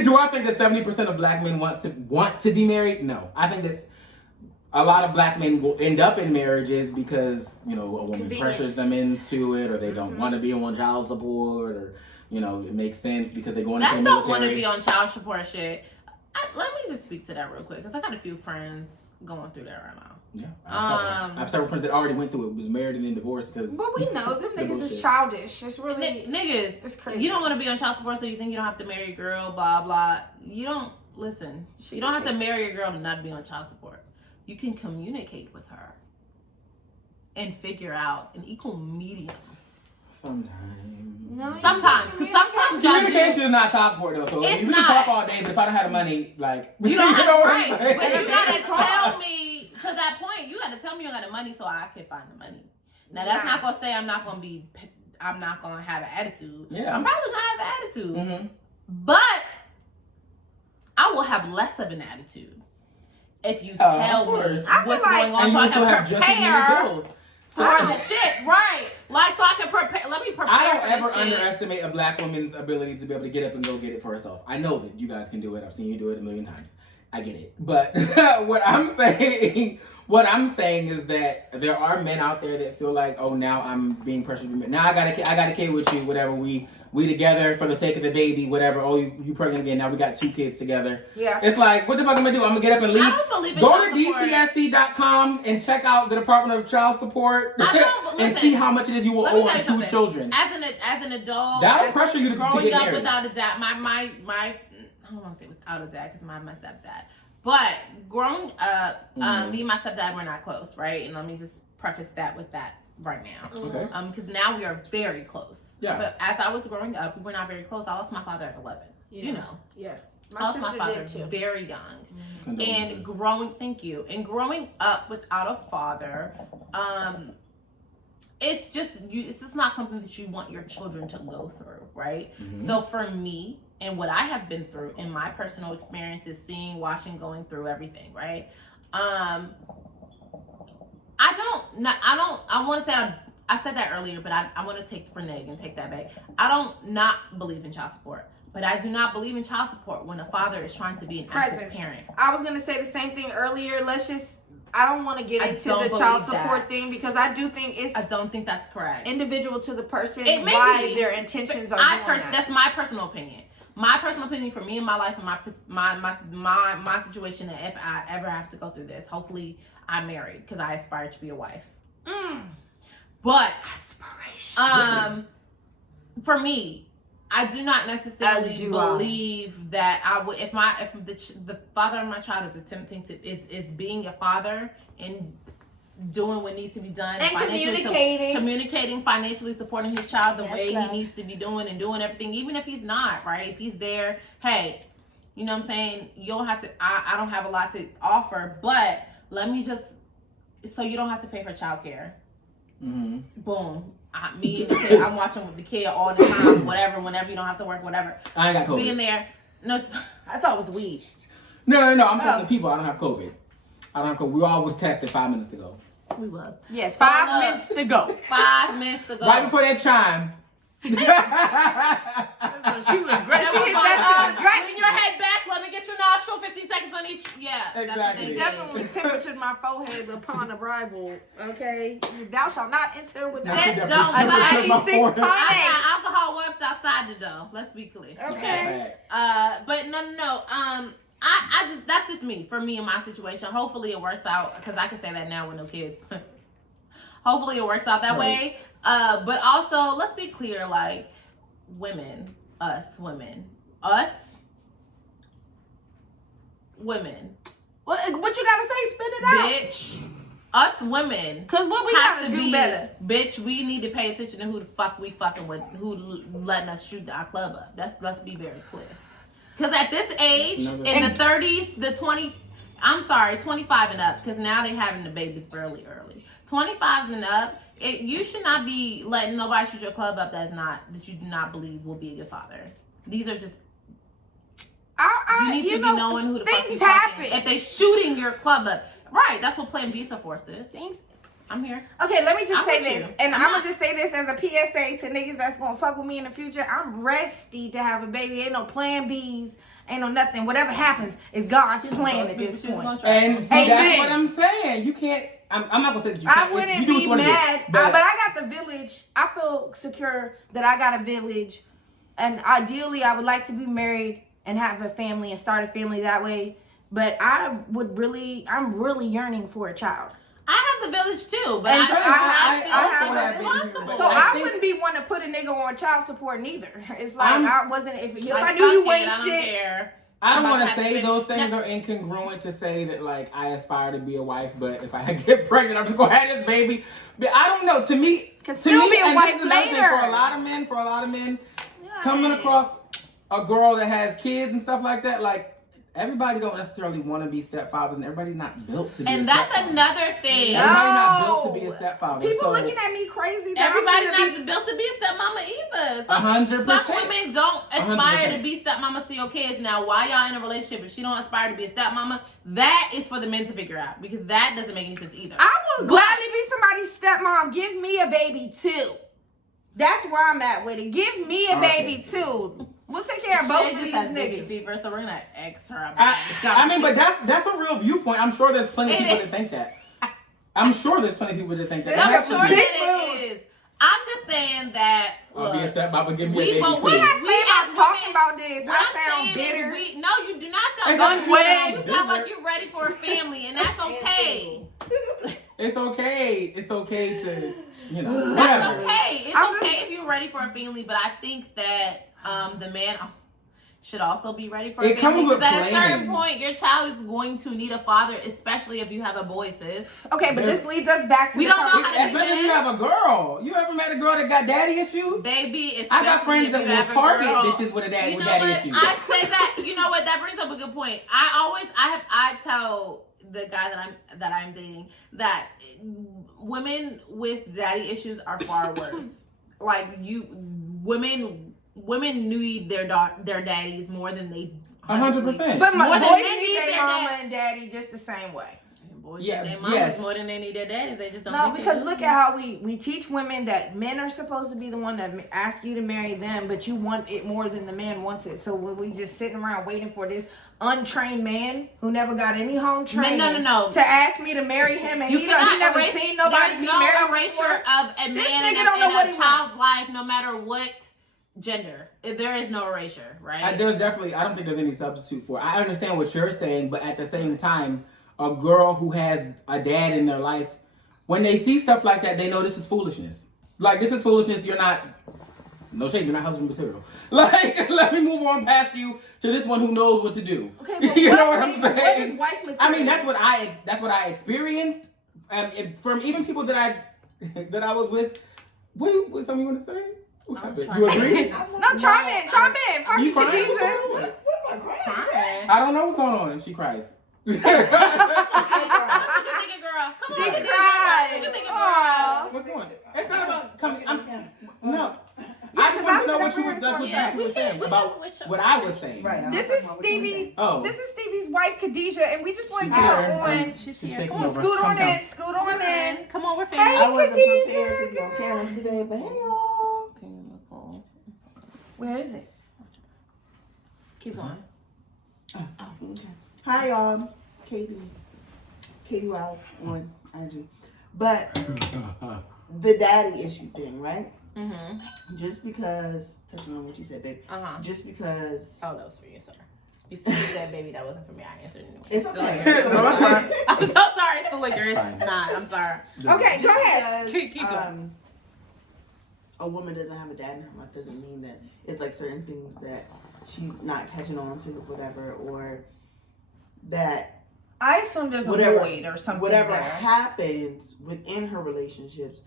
do I think that 70% of black men want to be married? No, I think that a lot of black men will end up in marriages because a woman Convenience. pressures them into it, or they don't want to be on child support, or it makes sense because they're going into That the don't want to military. be on child support shit. Let me just speak to that real quick because I got a few friends going through that right now. Yeah, I have several friends that already went through it, was married and then divorced because. But we know them The niggas is bullshit. childish. It's really Niggas, it's crazy. you don't want to be on child support, so you think you don't have to marry a girl, blah, blah. You don't, listen, you don't have to marry a girl to not be on child support. You can communicate with her and figure out an equal medium. Sometimes. No, Sometimes, because Education is not child support though, so It's we can not. talk all day, but if I don't have the money, like You don't have know what right, I'm saying? but you gotta It costs. tell me to that point. You gotta tell me you got the money so I can find the money. Now that's Nah. not gonna say I'm not gonna have an attitude. Yeah. I'm probably gonna have an attitude, Mm-hmm. but I will have less of an attitude if you Of tell me course. I feel what's like- going on, And so you I still have can just enough prepare bills. for the shit, right? Like so I can prepare. Let me prepare. I don't for ever this shit. underestimate a black woman's ability to be able to get up and go get it for herself. I know that you guys can do it. I've seen you do it a million times. I get it. But what I'm saying is that there are men out there that feel like, oh, now I'm being pressured to be married. Now I got a kid with you, whatever. We together for the sake of the baby, whatever. Oh, you pregnant again. Now we got 2 kids together. Yeah. It's like, what the fuck am I gonna do? I'm gonna get up and leave. I don't believe in Go child to support. DCSC.com and check out the Department of Child Support I don't- and listen, see how much it is you will let me owe tell on you 2 something. children. As an adult, That will as pressure you to growing get up married. without a dad. My I don't want to say without a dad because my stepdad. But growing up, me and my stepdad were not close, right? And let me just preface that with that right now. Okay. Because now we are very close. Yeah. But as I was growing up, we were not very close. I lost my father at 11. You know. Yeah. I My lost my sister father did too. very young. And Condolences. growing up without a father, it's just not something that you want your children to go through, right? Mhm. So for me and what I have been through in my personal experiences, seeing, watching, going through everything, right? I want to say I said that earlier, but I want to renege and take that back. I don't not believe in child support. But I do not believe in child support when a father is trying to be an active Present. parent. I was gonna say the same thing earlier. I don't want to get I into don't the child believe support that. thing because I do think it's I don't think that's correct. individual to the person It may why be, their intentions but are doing that. That's my personal opinion. My personal opinion for me in my life and my situation. That if I ever have to go through this, hopefully I'm married because I aspire to be a wife. But Aspiration. for me, I do not necessarily As do I. believe that I would if the father of my child is attempting to is being a father and doing what needs to be done And financially communicating, financially supporting his child the Yes, way love. he needs to be doing and doing everything, even if he's not, right? If he's there, hey, you know what I'm saying? You don't have to I don't have a lot to offer, but let me just so you don't have to pay for childcare. Mm-hmm. Boom. Me and the kid, I'm watching with the kid all the time, whatever, whenever you don't have to work, whatever. I ain't got COVID. Being there. No, I thought it was the weed. No. I'm telling the people I don't have COVID. I don't have COVID. We all was tested 5 minutes ago. We was. Yes, Hold 5 up. minutes to go. 5 minutes ago. Right before that chime. She was great. She hit that shit Lean great. your head back. Let me get your nostril. 50 seconds on each. Yeah. That's what Exactly. they did. Definitely temperatured my forehead upon arrival. Okay, thou shalt not enter with Now Sis, she that. don't definitely lie. temperatured my 96 forehead. I got alcohol wipes outside the door. Let's be clear. Okay. But no. I just that's just me. For me in my situation. Hopefully it works out because I can say that now with no kids. Hopefully it works out that Right. way. But also let's be clear, like us women. What you gotta say? Spit it out. Bitch. Us women. Cause what we have gotta to do be better. Bitch, we need to pay attention to who the fuck we fucking with, who letting us shoot our club up. Let's be very clear. Cause at this age, in the 30s, the 25 and up, because now they having the babies early. 25 and up, you should not be letting nobody shoot your club up that you do not believe will be a good father. These are just you need to be knowing who the fuck you things fucking. happen. If they shooting your club up, right? That's what playing Visa Force is. Things. I'm here. Okay, let me just I'm say with this, you. and I'm I'm not- gonna just say this as a PSA to niggas that's gonna fuck with me in the future. I'm resty to have a baby. Ain't no plan Bs. Ain't no nothing. Whatever happens is God's plan at this point. And see, Amen. that's what I'm saying. You can't. I'm not gonna say that you can't. I wouldn't you do what be you wanna do, mad, but but I got the village. I feel secure that I got a village, and ideally, I would like to be married and have a family and start a family that way. But I'm really yearning for a child. I have the village too, but And I so feel I have responsible. So I wouldn't be one to put a nigga on child support neither. It's like I wasn't. If Like, I knew you fuck it, ain't I don't shit. care. I don't I'm want about to to say have those to- things are incongruent to say that like I aspire to be a wife, but if I get pregnant, I'm just gonna have this baby. But I don't know. To me, Can still be a and wife this is another thing, later. for a lot of men, coming across a girl that has kids and stuff like that, like everybody don't necessarily want to be stepfathers, and everybody's not built to be. And a that's stepfather. another thing. Everybody's not built to be a stepfather. People so, looking at me crazy. That Everybody's I'm gonna not built to be a stepmama either. 100%. Some women don't aspire 100%. to be stepmama to your kids. Now, while y'all in a relationship, if she don't aspire to be a stepmama, that is for the men to figure out, because that doesn't make any sense either. I would gladly be somebody's stepmom. Give me a baby too. That's where I'm at with it. Give me a baby too. We'll take care of both Shay of just these has baby niggas. fever, so we're gonna X her. I mean, but that's a real viewpoint. I'm sure there's plenty of people that think that. I'm sure there's plenty of people that think that. I'm That's sure a that big- it is. I'm just saying that. I'll be a Look, stepmama. Give me a we baby both- too. We're not We saying as about talking women- about this. what I I'm sound saying bitter. is no, you do not sound It's bitter. okay. You sound like you're ready for a family, and that's okay. It's okay. It's okay to, you know, That's whatever. okay. It's I'm okay just- if you're ready for a family, but I think that the man should also be ready for It a family. comes with Because at a certain planning. point, your child is going to need a father, especially if you have a boy, sis. Okay, but There's- this leads us back to We the don't know how to conversation. do Especially if you have a girl. You ever met a girl that got daddy issues? Baby, especially I got friends if that you will have a target girl. bitches with a daddy You with know daddy what? issues. I say that. You know what? That brings up a good point. I tell the guy that I'm dating that women with daddy issues are far worse. Like women need their daddies more than they 100%. But my More than boys men need need their their mama dad. and daddy just the same way. Boys Yeah, need their mamas yes. more than they need their daddies. They just don't. No, think because they look do. at how we teach women that men are supposed to be the one that ask you to marry them, but you want it more than the man wants it. So when we just sitting around waiting for this untrained man who never got any home training No. to ask me to marry him, and You he cannot never erase, seen nobody there's be no married erasure before. of a This man nigga don't know in what a he child's life, no matter what gender. There is no erasure, right? There's definitely, I don't think there's any substitute for it. I understand what you're saying, but at the same time, a girl who has a dad in their life, when they see stuff like that, they know this is foolishness. Like, this is foolishness. You're not, no shade, you're not husband material. Like, let me move on past you to this one who knows what to do. Okay, but You know what I'm what saying? is wife material? I mean, that's what I experienced. From even people that I was with. What something you want to say? What happened? You agree? No, chime in. Fuck you, crying? Khadijah. What am I crying? Fine. I don't know what's going on. She cries. What you thinking, girl? Come She on, what you cried. thinking, Aw. girl? What's going on? It's not about coming. No. Yeah, I just 'cause want to know I what said you we're were recording. saying about switch up. what I was saying. Right. This is Stevie. Oh. This is Stevie's wife, Khadijah, and we just want to She's get her here. on. She's She's here. taking Come on, over. scoot on Come. in. Scoot on in. Come on, we're Hey, family. I wasn't Khadijah. prepared to be on camera today, but hey y'all. Where is it? Keep going. Okay. Hi y'all. Katie Rouse on IG. But the daddy issue thing, right? Mm-hmm. Just because, touching on what you said, babe. Uh-huh. Just because Oh, that was for you, sorry. You said, baby, that wasn't for me. I answered anyway. it's the okay. liquor. No, that's fine. I'm so sorry. It's the liquor. That's fine. It's not. I'm sorry. Okay, go ahead. Because, Keep going. a woman doesn't have a dad in her life doesn't mean that it's like certain things that she's not catching on to, whatever, or that I assume there's a Whatever- void or something whatever there. happens within her relationships,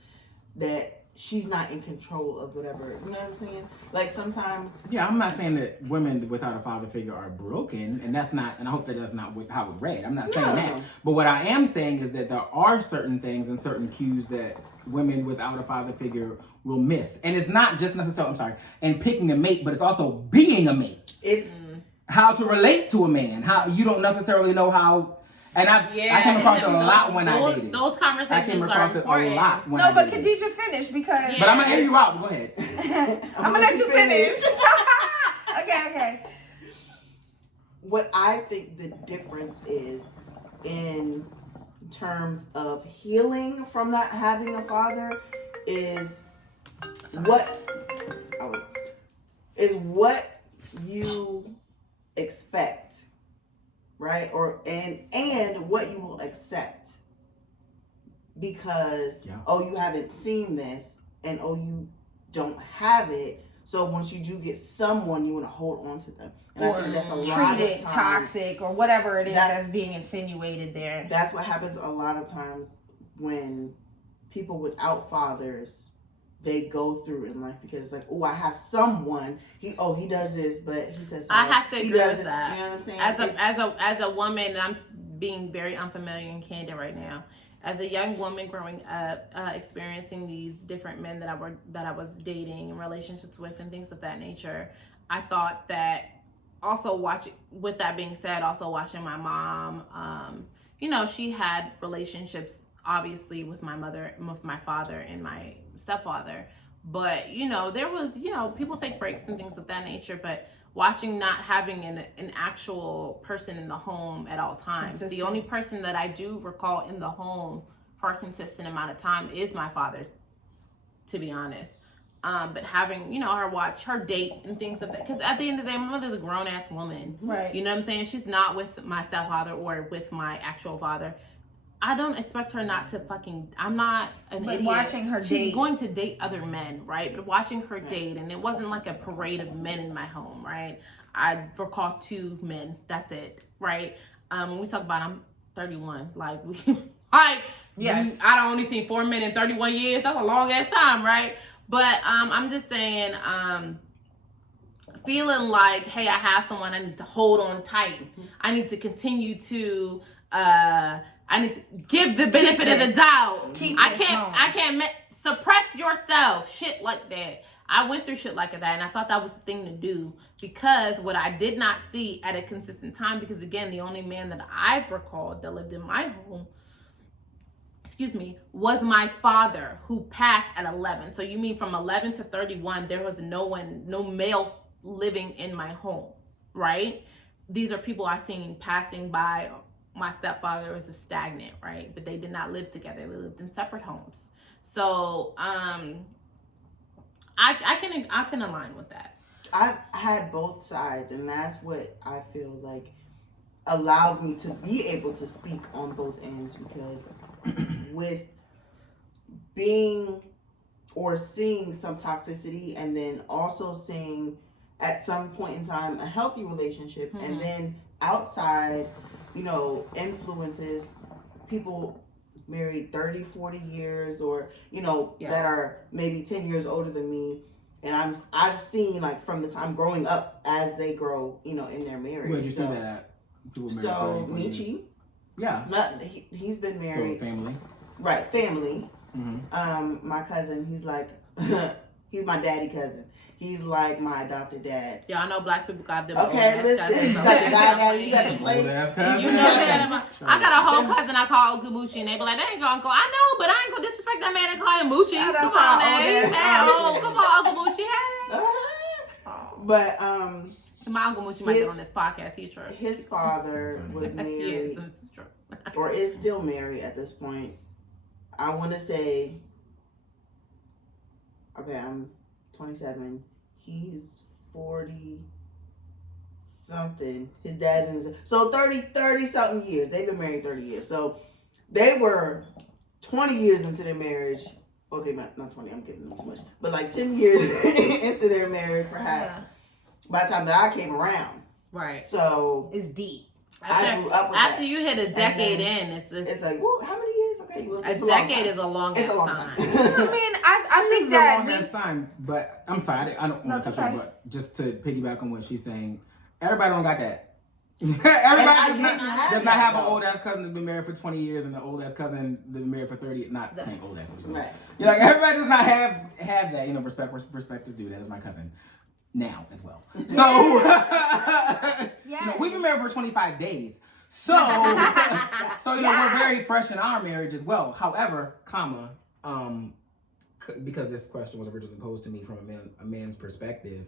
that she's not in control of whatever. You know what I'm saying? Like sometimes, Yeah, I'm not saying that women without a father figure are broken, and that's not, and I hope that's not how it read. I'm not saying No. that. But what I am saying is that there are certain things and certain cues that women without a father figure will miss. And it's not just necessarily, and picking a mate, but it's also being a mate. it's How to relate to a man. How you don't necessarily know how, and I came across it a lot when I dated. Those I conversations came are across it important. a lot when No, I but dated. Khadijah finished because. But I'm gonna hear you out. Go ahead. I'm gonna let you finish. Okay. what I think the difference is in terms of healing from not having a father is what you expect, right? Or and what you will accept, because you haven't seen this, and you don't have it. So once you do get someone, you want to hold on to them. And I think that's a lot Treat of it times. toxic or whatever it is That's- that's being insinuated there. That's what happens a lot of times when people without fathers they go through in life, because it's like, oh, I have someone. He does this, but he says I have to he agree with doesn't. that. You know what I'm saying? As a woman, and I'm being very unfamiliar and candid right now. As a young woman growing up, experiencing these different men that I was dating and relationships with and things of that nature, I thought that also with that being said, also watching my mom, she had relationships obviously with my mother, with my father and my stepfather. But, there was, people take breaks and things of that nature, but watching not having an actual person in the home at all times. Consistent. The only person that I do recall in the home for a consistent amount of time is my father, to be honest. But having, her watch her date and things of that, because at the end of the day, my mother's a grown-ass woman. Right. You know what I'm saying? She's not with my stepfather or with my actual father. I don't expect her not to I'm not an idiot. Watching her She's date. going to date other men, right? But watching her date, and it wasn't like a parade of men in my home, right? I recall 2 men. That's it, right? When we talk about, I'm 31. Yes. I only seen 4 men in 31 years. That's a long ass time, right? But I'm just saying, feeling like, hey, I have someone I need to hold on tight. I need to continue to I need to give the benefit of the doubt. I can't suppress yourself. Shit like that. I went through shit like that, and I thought that was the thing to do, because what I did not see at a consistent time, because again, the only man that I've recalled that lived in my home, was my father, who passed at 11. So you mean from 11 to 31, there was no male living in my home, right? These are people I've seen passing by. My stepfather was a stagnant, right? But they did not live together. They lived in separate homes. So I can align with that. I've had both sides, and that's what I feel like allows me to be able to speak on both ends, because with being or seeing some toxicity, and then also seeing at some point in time a healthy relationship, and then outside, influences, people married 30, 40 years, or, that are maybe 10 years older than me. And I've seen, like, from the time growing up as they grow, in their marriage. Where'd you see that at? So, Michi. Yeah. He's been married. So, family. Right, family. Mm-hmm. My cousin, he's like, he's my daddy cousin. He's like my adopted dad. Y'all know black people got them. Okay, listen. You got the guy daddy, you got the plate. I got a whole cousin I call Uncle Moochie, and they be like, that ain't gonna Uncle. I know, but I ain't gonna disrespect that man and call him Moochie. Come on, hey. Come on, Uncle Moochie, hey. But my Uncle Moochie might get on this podcast. He true. His father was married, this is true. or is still married at this point. I want to say, okay, I'm 27. He's 40 something. His dad's in his, so 30 something years. They've been married 30 years. So they were 20 years into their marriage. Okay, not 20, I'm giving them too much. But like 10 years into their marriage, perhaps. By the time that I came around. Right. So It's deep. I grew up with after that. you hit a decade in, It's like, well, how many years? Okay, well, a decade is a long It's a long time. I mean, I think that long ass time, but I'm sorry, I don't want to touch on, but just to piggyback on what she's saying, everybody don't got that. Everybody does not have an old ass cousin that's been married for 20 years and an old ass cousin that's been married for 30. Not saying old ass, right? Like everybody does not have that. Respect is due. That is my cousin now as well. So we've been married for 25 days. So we're very fresh in our marriage as well. However, because this question was originally posed to me from a man's perspective,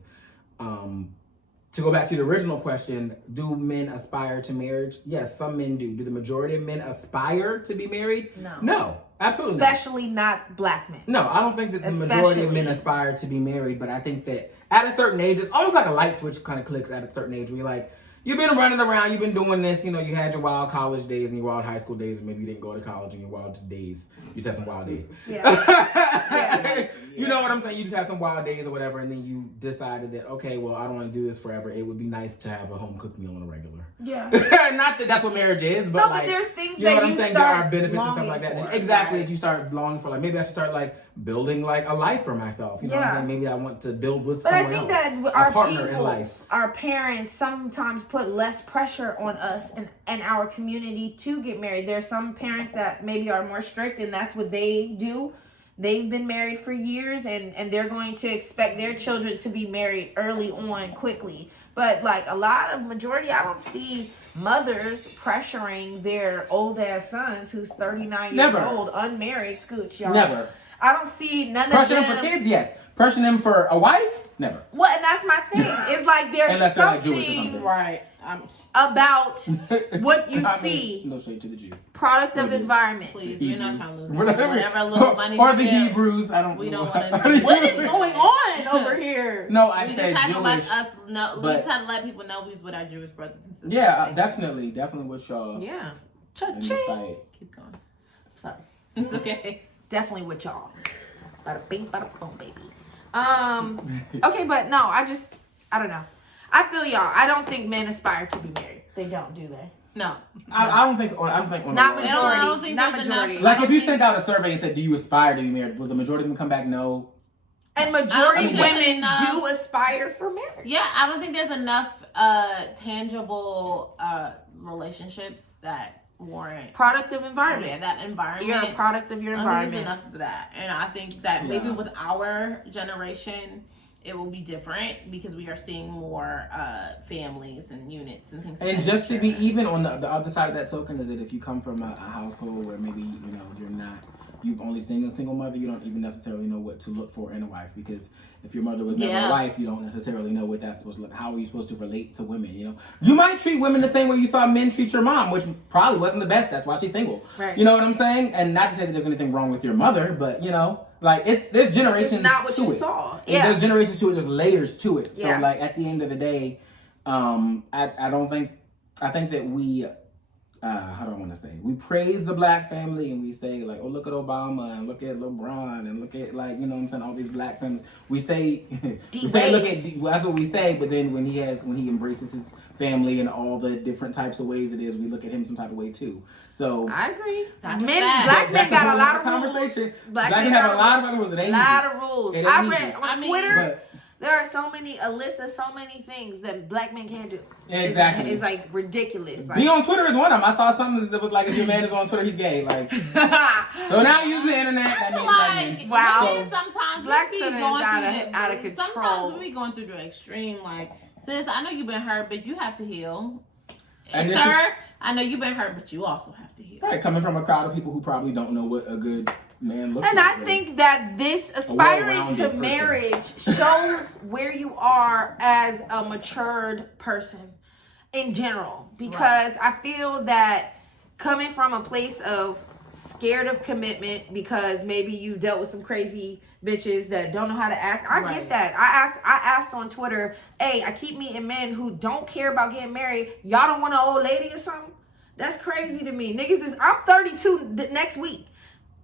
to go back to the original question, do men aspire to marriage? Yes, some men do. Do the majority of men aspire to be married? No, absolutely not. Especially not black men. No, I don't think that the majority of men aspire to be married, but I think that at a certain age, it's almost like a light switch kind of clicks at a certain age where you're like, you've been running around, you've been doing this, you had your wild college days and your wild high school days, and maybe you didn't go to college and your wild days. You just had some wild days. Yeah. You know what I'm saying? You just have some wild days or whatever, and then you decided that, okay, well, I don't want to do this forever. It would be nice to have a home cooked meal on a regular. Yeah. Not that that's what marriage is, but No, like, but there's things you know that what I'm you saying? There start are benefits and stuff longing like that. for, Exactly. right? If you start longing for, like, maybe I should start like building like a life for myself. You know what I'm Yeah. saying? Maybe I want to build with But I someone think else. that our partner in people, life. our parents sometimes put less pressure on us and our community to get married. There are some parents that maybe are more strict and that's what they do. They've been married for years and they're going to expect their children to be married early on quickly. But like a lot of majority, I don't see mothers pressuring their old ass sons who's 39 Never. years old, unmarried, scooch, y'all. Never. I don't see none Pressure of them them. for kids, yes. Pressure them for a wife, never. Well, and that's my thing. It's like there's Unless they're, like, Jewish or something something. Right. about what you I mean, see. no shade to the Jews. Product of Or the- environment. Please, we're not Hebrews. trying to lose Whatever. whatever little money or we the get. Hebrews. I don't. We know. don't wanna- What is going on over here? No, I We said just had to Jewish. let us know. We but- just had to let people know we was with our Jewish brothers and sisters. Yeah, definitely with y'all Yeah. in the Cha-ching. fight. Keep going. Sorry. It's okay. Definitely with y'all. Bada bing, bada boom, baby. Okay, but no, I don't know. I feel y'all. I don't think men aspire to be married. They don't, do they? No. I don't think. I don't think. On Not the majority. large- I don't think Not there's majority. enough. Like I don't if you think- sent out a survey and said, "Do you aspire to be married?" Will the majority of them come back no? And I majority don't think there's women enough- do aspire for marriage. Yeah, I don't think there's enough tangible relationships that warrant. Product of environment. Yeah, that environment. You're a product of your I don't think there's environment. enough of that, and I think that maybe Yeah. with our generation, it will be different because we are seeing more families and units and things. of And that just to nature. be even on the other side of that token is that if you come from a household where maybe you've only seen a single mother, you don't even necessarily know what to look for in a wife, because if your mother was never Yeah. a wife, you don't necessarily know what that's supposed to look. How are you supposed to relate to women? You know, you might treat women the same way you saw men treat your mom, which probably wasn't the best. That's why she's single. Right. You know what I'm saying? And not to say that there's anything wrong with your mother, but like there's generations This is not what to you it. saw. And Yeah. there's generations to it. There's layers to it. So Yeah. like at the end of the day, I think that we, how do I want to say? We praise the black family and we say like, oh, look at Obama and look at LeBron and look at like, you know what I'm saying, all these black families. We say, that's what we say. But then when he embraces his family and all the different types of ways it is, we look at him some type of way too. So I agree. That's a Men, fact. black men that's got a whole lot of other rules. conversation. Black men men have got a lot of fucking rules. It ain't lot easy. of rules. It ain't I easy. read on I mean, Twitter. But There are so many, Alyssa, so many things that black men can't do. Exactly. It's like ridiculous. being on Twitter is one of them. I saw something that was like, if your man is on Twitter, he's gay. Like, so now using the internet, that means black men. Wow. women sometimes Black we be Twitter is going out through of- out of control. Sometimes we be going through the extreme. Like, sis, I know you've been hurt, but you have to heal. And this Sir, I know you've been hurt, but you also have to heal. Right, coming from a crowd of people who probably don't know what a good man looks And like. I think that this aspiring well-rounded to person. marriage shows where you are as a matured person in general. Because I feel that coming from a place of scared of commitment because maybe you dealt with some crazy bitches that don't know how to act. I Right. get that. I asked on Twitter, hey, I keep meeting men who don't care about getting married. Y'all don't want an old lady or something? That's crazy to me. I'm 32 next week.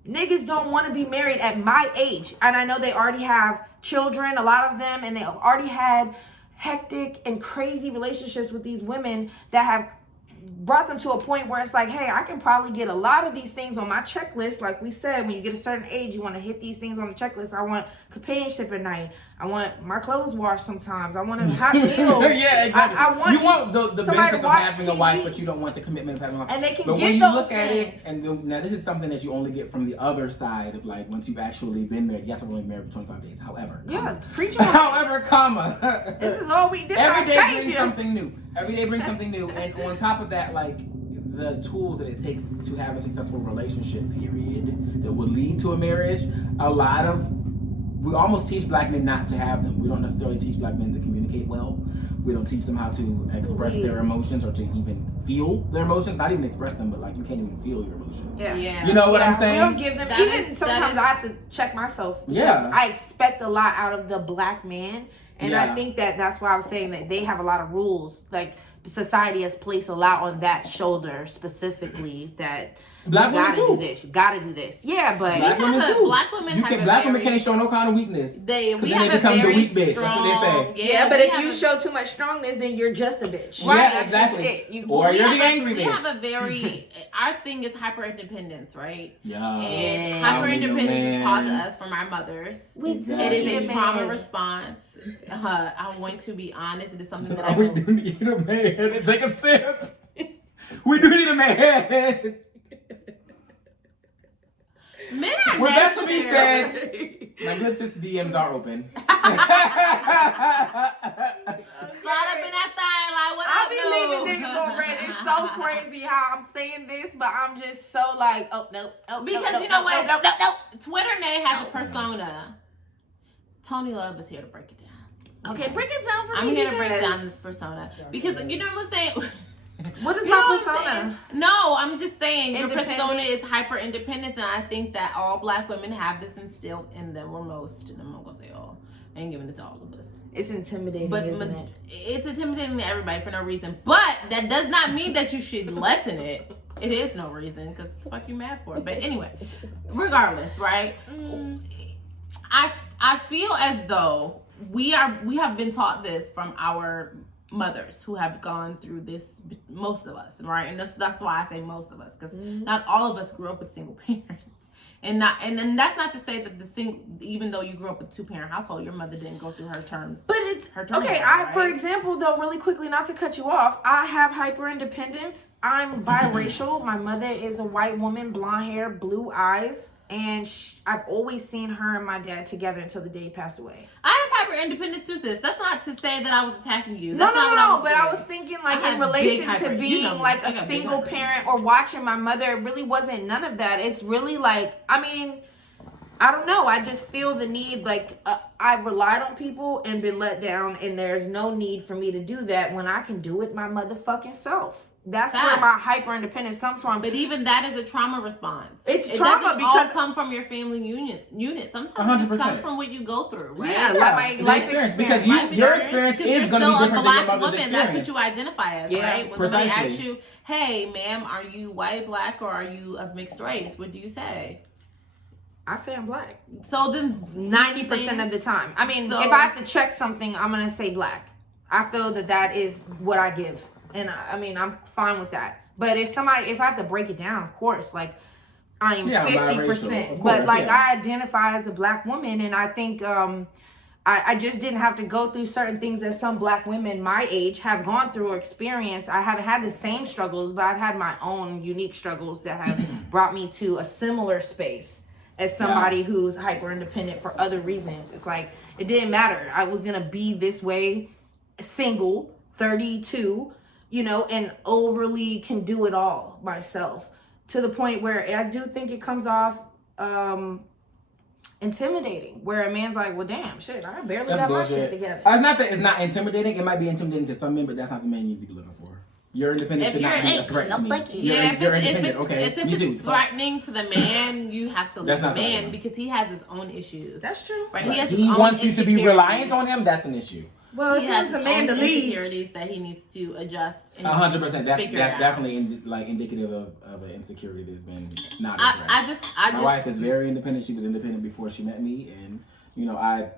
Niggas don't want to be married at my age. And I know they already have children, a lot of them, and they have already had hectic and crazy relationships with these women that have brought them to a point where it's like, hey, I can probably get a lot of these things on my checklist. Like we said, when you get a certain age, you want to hit these things on the checklist. I want companionship at night. I want my clothes washed sometimes. I want a hot meal. yeah, exactly. I want you want the somebody to benefits of watch having a TV. wife, but you don't want the commitment of having a wife. And they can but get when you those look at things. it, and now this is something that you only get from the other side of like once you've actually been married. Yes, I've only been married for 25 days. However, Yeah, preach on it. however, comma. This is all we did. Every day brings something new. Every day brings something new. And on top of that, like the tools that it takes to have a successful relationship period that would lead to a marriage, we almost teach black men not to have them. We don't necessarily teach black men to communicate well. We don't teach them how to express their emotions or to even feel their emotions. Not even express them, but like you can't even feel your emotions. Yeah. Yeah. You know what I'm We saying? don't give them. That Even is- sometimes that I have to check myself. Because Yeah. I expect a lot out of the black man, and I Yeah. think that's why I was saying that they have a lot of rules. Like society has placed a lot on that shoulder specifically. That Black you women gotta too. do this. You gotta do this. Yeah, but Black women too. Black women have a Black women very- can't show no kind of weakness. We then they have a become the very weak bitch. strong. That's what they say. yeah, but we if have you a- show too much strongness, then you're just a bitch. Right, That's exactly. just it. Or we you're have the a- angry We bitch. have a very. Our thing is hyper independence, right? Yeah. And Yeah. hyper I don't need no independence is taught to man. us from our mothers. We Exactly. It do is need a trauma man. response. I'm going to be honest. It is something that I We will. do need a man. And take a sip. We do need a man. Men are With that to be necessary. said, my good sister DMs are open. Slide up in that thing like, what I up, be dude? leaving niggas on red. It's so crazy how I'm saying this, but I'm just so like, oh no, oh, Because no, you know no, what? no, no, no. Twitter Nay has a persona. Tony Love is here to break it down. Okay, break it down for me. I'm here to break because- down this persona. Because you know what I'm saying? What is You know my what I'm persona? saying? No, I'm just saying your Independent. persona is hyper independent, and I think that all black women have this instilled in them, or most. And I'm not gonna say all. I ain't giving it to all of us. It's intimidating, But isn't it? it's intimidating to everybody for no reason. But that does not mean that you should lessen it. It is no reason, because the fuck you mad for? But anyway, regardless, right? I feel as though we have been taught this from our mothers who have gone through this, most of us, right? And that's why I say most of us, because not all of us grew up with single parents. And then that's not to say that even though you grew up with a 2-parent household, your mother didn't go through her turn. But it's Her turn, okay. right? For example, though, really quickly, not to cut you off, I have hyper independence. I'm biracial. My mother is a white woman, blonde hair, blue eyes, and I've always seen her and my dad together until the day he passed away. I have hyper independence too, sis. That's not to say that I was attacking you. No, That's not what no. But I doing. was thinking, like, I in have relation big to hyper- you being know me. like I a got big single hyper. parent or watching my mother, it really wasn't none of that. It's really like, I mean, I don't know. I just feel the need, like, I've relied on people and been let down, and there's no need for me to do that when I can do it my motherfucking self. That's where Facts. my hyper independence comes from. But even that is a trauma response. It's it trauma doesn't because- all come from your family unit. Sometimes it 100%. just comes from what you go through, right? Yeah, Yeah, like my the life experience, experience. because your experience Because is you're going to be still a different than black your mother's woman. That's experience. what you identify as, Yeah, right? When somebody precisely. asks you, "Hey, ma'am, are you white, black, or are you of mixed race?" What do you say? I say I'm black. So then, 90% of the time. I mean, So- if I have to check something, I'm going to say black. I feel that is what I give. And I mean, I'm fine with that. But if I have to break it down, of course, like, I am Yeah, I'm 50%. biracial, of But course, like, yeah. I identify as a black woman, and I think I just didn't have to go through certain things that some black women my age have gone through or experienced. I haven't had the same struggles, but I've had my own unique struggles that have brought me to a similar space as somebody who's hyper independent for other reasons. It's like, it didn't matter. I was gonna be this way, single, 32, and overly can do it all myself, to the point where I do think it comes off intimidating, where a man's like, well, damn, shit, I barely That's got my bullshit. shit together. It's not that it's not intimidating. It might be intimidating to some men, but that's not the man you need to be looking for. Your independence If should you're not be a an threat ex, to I'm me. thinking. You're, yeah, if you're it's, independent, okay? if Me it's too. threatening to the man, you have to leave That's the not the right man one. because he has his own issues. That's true. Right? Right. has He his own wants you to be insecurities. reliant on him. That's an issue. Well, if He he has was his a man own to leave, insecurities that he needs to adjust. And 100%. That's figure out. definitely indicative of an insecurity that's been not I addressed. just My wife is very independent. She was independent before she met me, and I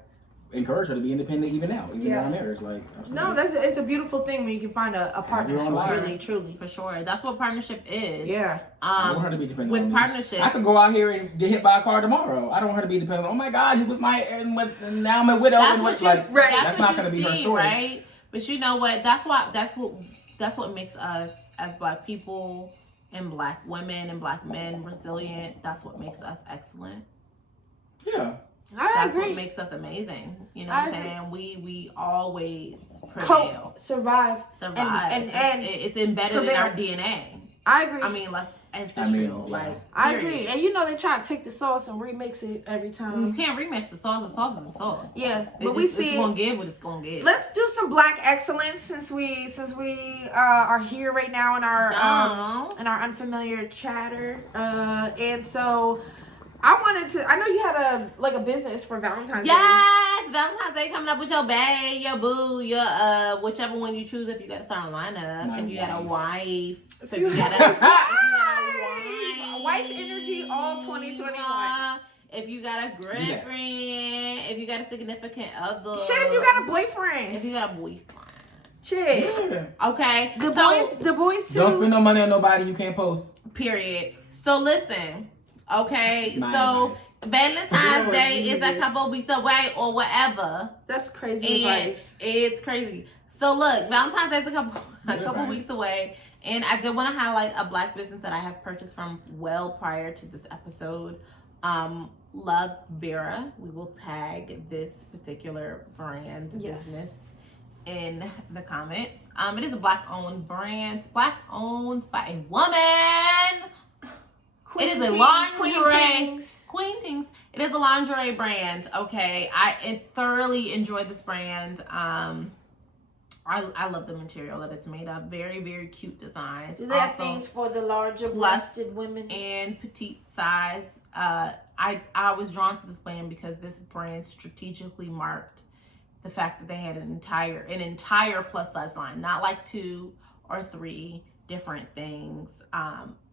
encourage her to be independent even now, even in our marriage. Like, no, absolutely. it's a beautiful thing when you can find a partner, your own life. really, truly. for sure. That's what partnership is. Yeah. I want her to be dependent with on me. partnership. I could go out here and get hit by a car tomorrow. I don't want her to be dependent on, oh my God, he was my, and now I'm a widow. That's and what you. like, right. that's what not you going to be her see, story. right? But you know what? That's what makes us as black people and black women and black men resilient. That's what makes us excellent. Yeah. I That's agree. what makes us amazing. You know I what I'm agree. saying? We always prevail, survive. survive. And it's embedded in our prevail. DNA. I agree. I mean, let's ancestral. yeah. Like I period. agree. And they try to take the sauce and remix it every You time. can't remix the sauce. The sauce is the sauce. Yeah, It's but we just- see. it's gonna give what it's gonna give. Let's do some black excellence since we are here right now in our unfamiliar chatter. And so I know you had a business for Valentine's Day. Yes, Valentine's Day coming up with your bae, your boo, your whichever one you choose. If you got to start a lineup, My if you got a wife, if you you got a wife, wife energy all 2021. If you got a girlfriend, if you got a significant other. Shit, if you got a boyfriend. If you got a boyfriend. Shit. Yeah. Okay. The boys too. Don't spend no money on nobody you can't post. Period. So listen. Okay. My So advice. Valentine's Day is a Jesus. couple weeks away or whatever. That's crazy And advice. it's crazy. So look, Valentine's Day is a couple advice. weeks away. And I did want to highlight a black business that I have purchased from well prior to this episode. Love Vera. We will tag this particular brand business in the comments. It is a black owned brand, black owned by a woman. It is a lingerie. Queen Tings. It is a lingerie brand. Okay, I thoroughly enjoyed this brand. I love the material that it's made of. Very, very cute designs. Do they have Also, things for the larger plus breasted women? and petite size. I was drawn to this brand because this brand strategically marked the fact that they had an entire plus size line, not like 2 or 3 different things.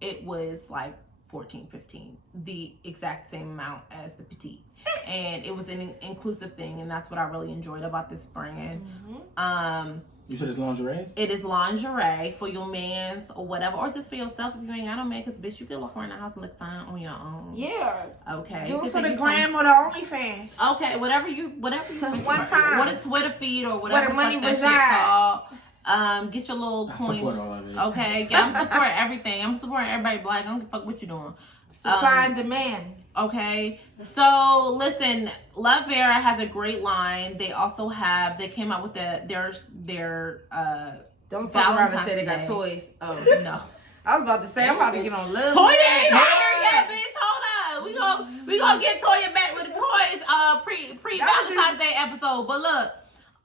It was like 14, 15, the exact same amount as the petite. And it was an inclusive thing, and that's what I really enjoyed about this brand. You said it's lingerie? It is lingerie for your mans or whatever, or just for yourself if you ain't got no man, because bitch, you can look around the house and look fine on your own. Yeah. Okay. Do You it can for the take you gram or the OnlyFans. Okay, whatever you One prefer. time. What a Twitter feed or whatever Where the the money fuck that shit reside. called. Get your little I coins. support all of it. Okay, I'm supporting everything. I'm supporting everybody black. I don't give a fuck what you doing. Supply and demand. Okay, so listen, Love Vera has a great line. They also they came out with their Don't fuck around and Valentine's say they got Day. toys. Oh. no. I was about to say, I'm about to get on Love. Toya ain't here yet, bitch. Hold up. We gonna get Toya back with the toys pre Valentine's Day episode. But look,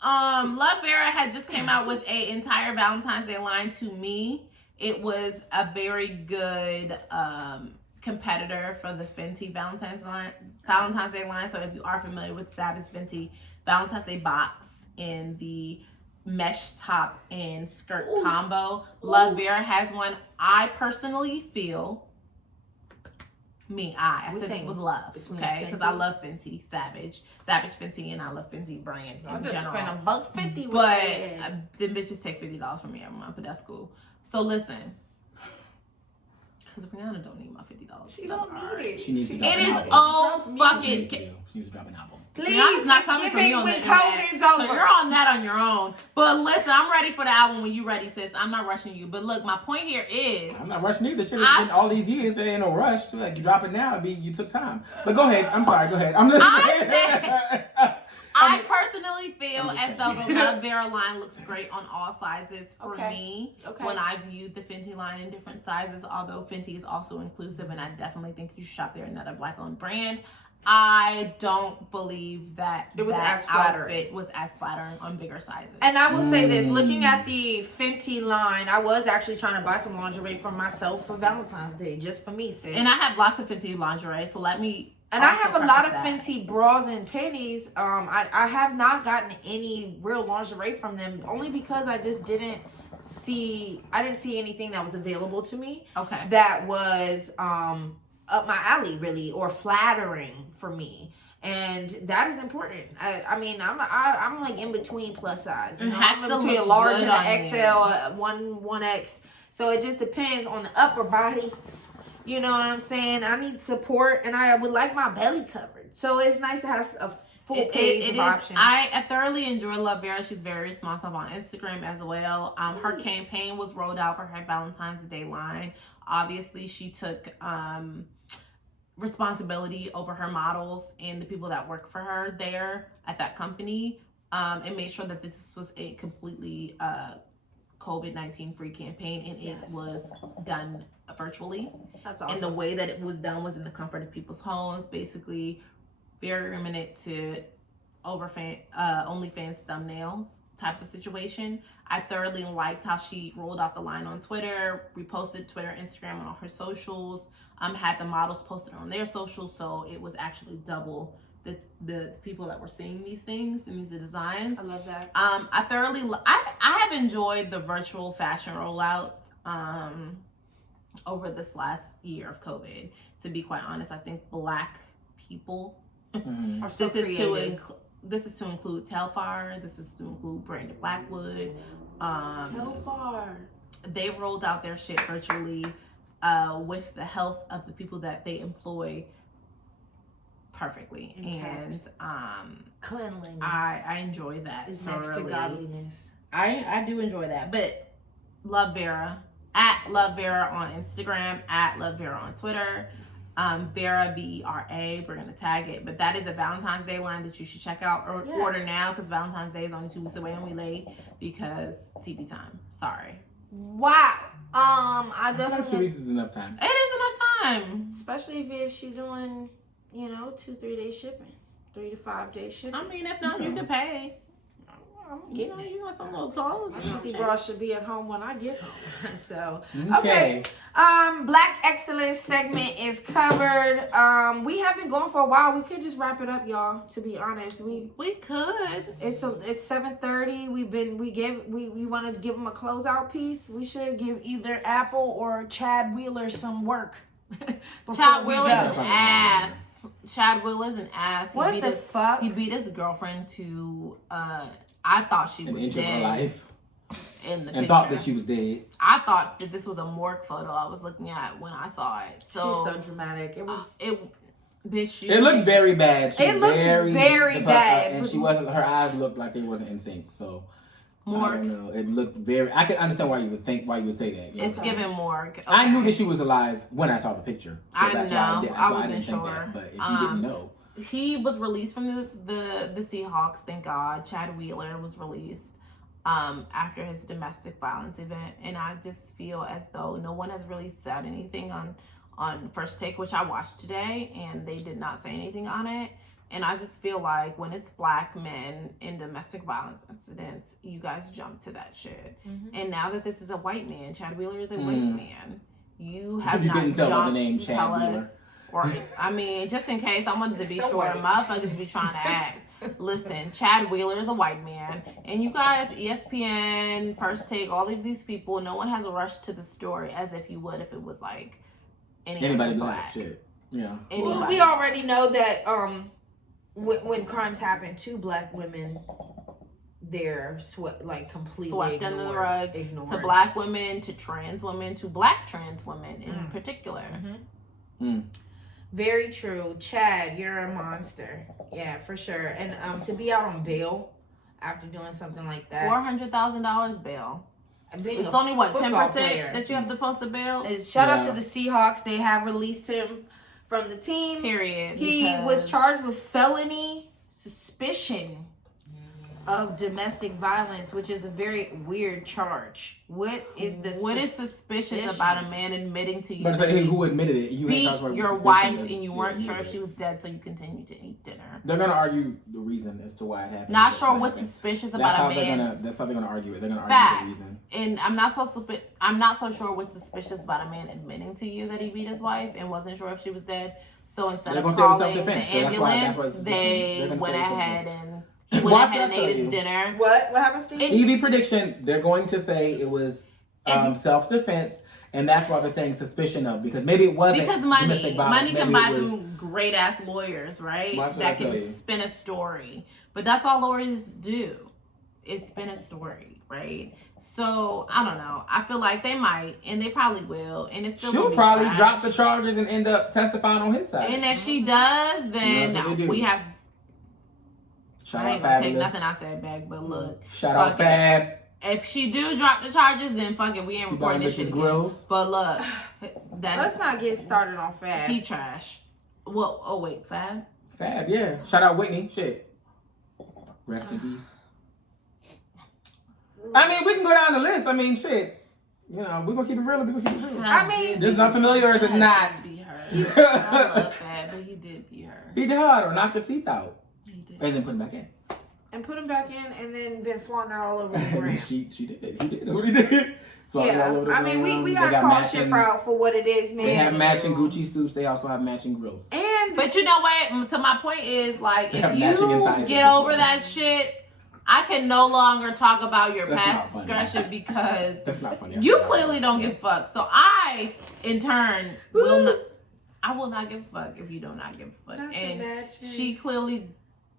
Love Vera had just came out with a entire Valentine's Day line. To me, it was a very good competitor for the Fenty Valentine's Day line. So if you are familiar with Savage Fenty Valentine's Day box in the mesh top and skirt combo, Love Vera has one. I personally feel I said this with love, okay? Because I love Fenty, Savage Fenty, and I love Fenty brand in general. Spend $150 with But that. the bitches take $50 from me every month, but that's cool. So listen, because Rihanna don't need my $50. She don't need it. She needs to drop It an is album. all She needs fucking. to do. She needs to drop an album. Rihanna's not coming for me on when the internet. COVID's So over. you're on that on your own. But listen, I'm ready for the album when you ready, sis. I'm not rushing you. But look, my point here is I'm not rushing either. Shit, it's been all these years. There ain't no rush. Like, you drop it now, you took time. But go ahead. I'm sorry. Go ahead. I'm listening. I personally feel as though the Love Vera line looks great on all sizes for me. Okay. When I viewed the Fenty line in different sizes, although Fenty is also inclusive, and I definitely think you should shop there, another black-owned brand. I don't believe that It was that as flattering. outfit was as flattering on bigger sizes. And I will say this, looking at the Fenty line, I was actually trying to buy some lingerie for myself for Valentine's Day, just for me, sis. And I have lots of Fenty lingerie, so let me. And I also have a lot of preface that. Fenty bras and panties. I have not gotten any real lingerie from them, only because I just didn't see anything that was available to me Okay. that was up my alley, really, or flattering for me. And that is important. I mean, I'm like in between plus size. You It know? has I'm in to between a look large good and on an you. XL, 1X. So it just depends on the upper body. You know what I'm saying? I need support, and I would like my belly covered. So it's nice to have a full page of options. I thoroughly enjoy Love Vera. She's very responsive on Instagram as well. Her campaign was rolled out for her Valentine's Day line. Obviously, she took responsibility over her models and the people that work for her there at that company, and made sure that this was a completely COVID-19 free campaign, and it was done virtually. That's And the way that it was done was in the comfort of people's homes, basically very limited to OnlyFans thumbnails type of situation. I thoroughly liked how she rolled out the line on Twitter, reposted Twitter, Instagram, and all her socials. Had the models posted on their socials, so it was actually double the people that were seeing these things and these designs. I love that. I thoroughly I have enjoyed the virtual fashion rollouts. over this last year of COVID. To be quite honest, I think Black people. Mhm. Are so This is to creative. this is to include Telfar. This is to include Brandon Blackwood. Telfar. They rolled out their shit virtually with the health of the people that they employ perfectly. Intact. And Cleanliness I enjoy that. is next to thoroughly. godliness. I do enjoy that. But Love Vera, at Love Vera on Instagram, at Love Vera on Twitter. Vera, Vera, we're gonna tag it, but that is a Valentine's Day line that you should check out or Yes. order now because Valentine's Day is only 2 weeks away and we late because CP time. Sorry, Wow. I I feel like 2 definitely, weeks is enough time. it is enough time. especially if she's doing, 2-3 day shipping, 3 to 5 day shipping. I mean, if not, you can pay. I'm You know, you want some little clothes. or some Cookie shit. bra should be at home when I get home. So, Okay. Black Excellence segment is covered. We have been going for a while. We could just wrap it up, y'all. To be honest, We could. it's 7:30. We want to give them a closeout piece. We should give either Apple or Chad Wheeler some work. before Chad we Wheeler's go. an ass. Chad Wheeler's an ass. What the fuck? He beat his girlfriend to I thought she An was inch of her dead life. in the And picture. thought that she was dead. I thought that this was a morgue photo I was looking at when I saw it. So, She's so dramatic. It was. bitch. It looked very bad. She It was looks very very the fuck bad. up, and she wasn't. Her eyes looked like they wasn't in sync. So I morgue. don't know. It looked very. I can understand why you would say that. You know It's what I'm saying? giving morgue. Okay. I knew that she was alive when I saw the picture. So I that's know. Why that's I why I wasn't didn't think sure. that. But if you didn't know, He was released from the Seahawks, thank God. Chad Wheeler was released after his domestic violence event, and I just feel as though no one has really said anything on First Take, which I watched today, and they did not say anything on it. And I just feel like when it's Black men in domestic violence incidents, you guys jump to that shit. And now that this is a white man, Chad Wheeler is a white man, you have You not couldn't tell by the jumped name to Chad tell Wheeler. us. Or, I mean, just in case I wanted to be So sure, white. motherfuckers be trying to act. Listen, Chad Wheeler is a white man, and you guys, ESPN, First Take, all of these people, no one has rushed to the story as if you would if it was like anybody other black shit. Yeah. Anybody. We already know that when crimes happen to Black women, they're completely Swept ignored, under the rug. ignored. To Black women, to trans women, to Black trans women in particular. Very true. Chad, you're a monster. Yeah, for sure. And to be out on bail after doing something like that. $400,000 bail. Being It's a only what, football 10% player. that you have to post a bail? And shout out Yeah. to the Seahawks. They have released him from the team. Period. He because- was charged with felony suspicion of domestic violence, which is a very weird charge. What is the What is suspicious about a man admitting to you But it's like, hey, who admitted it? You beat ain't talking about your suspicion wife is- and you yeah, weren't you sure if admitted she it. was dead, so you continued to eat dinner? They're gonna argue the reason as to why it happened. Not That's sure what what's happened. suspicious That's about how a they're man. gonna. That's how they're gonna argue it. They're gonna argue Facts. the reason. And I'm not so sure what's suspicious about a man admitting to you that he beat his wife and wasn't sure if she was dead. So instead They're of gonna say it was calling the self-defense, so that's why ambulance, it's they suspicion. They're went gonna say it's ahead self-defense. and Watch and what I ate tell his you. dinner. What happens to EV prediction. They're going to say it was self-defense, and that's why they're saying suspicion of, because maybe it wasn't Because money domestic violence. can Maybe buy it was- them great ass lawyers, right? Watch what That I tell can you. spin a story. But that's all lawyers do, is spin a story, right? So I don't know. I feel like they might, and they probably will, and it's still She'll gonna be probably trash. drop the charges and end up testifying on his side. And if she does, That's what they then do. we have. Shout I out ain't gonna take Fabulous. nothing I said back, but look, Shout out fuck it. Fab. if she do drop the charges, then fuck it, we ain't Keep recording buying this shit bitches again. grills. But look, Let's not get started on Fab. he trash. Well, oh wait, Fab. Fab, yeah. Shout out Whitney. Shit. Rest in peace. I mean, we can go down the list. I mean, shit. You know, we gonna keep it real. We gonna keep it real. I mean, This is unfamiliar or is it Fab not? did beat her. I love Fab, but he did beat her. Beat the hell out of her, knock her teeth out, He did. and then put them back in. and put him back in, and then been flaunting her all over the ground. she did. He did. That's what he did. Flying all over Yeah, the I mean, ground. we They gotta got call matching- shit out for what it is, man. They have matching Gucci suits. They also have matching grills. And But you know what? To my point is, like, They have if matching you incisors get as over well. that shit, I can no longer talk about your That's past not funny. discretion because That's not funny. you clearly don't give a fuck. So I, in turn, will not. I will not give a fuck if you do not give a fuck. Not And imagine. she clearly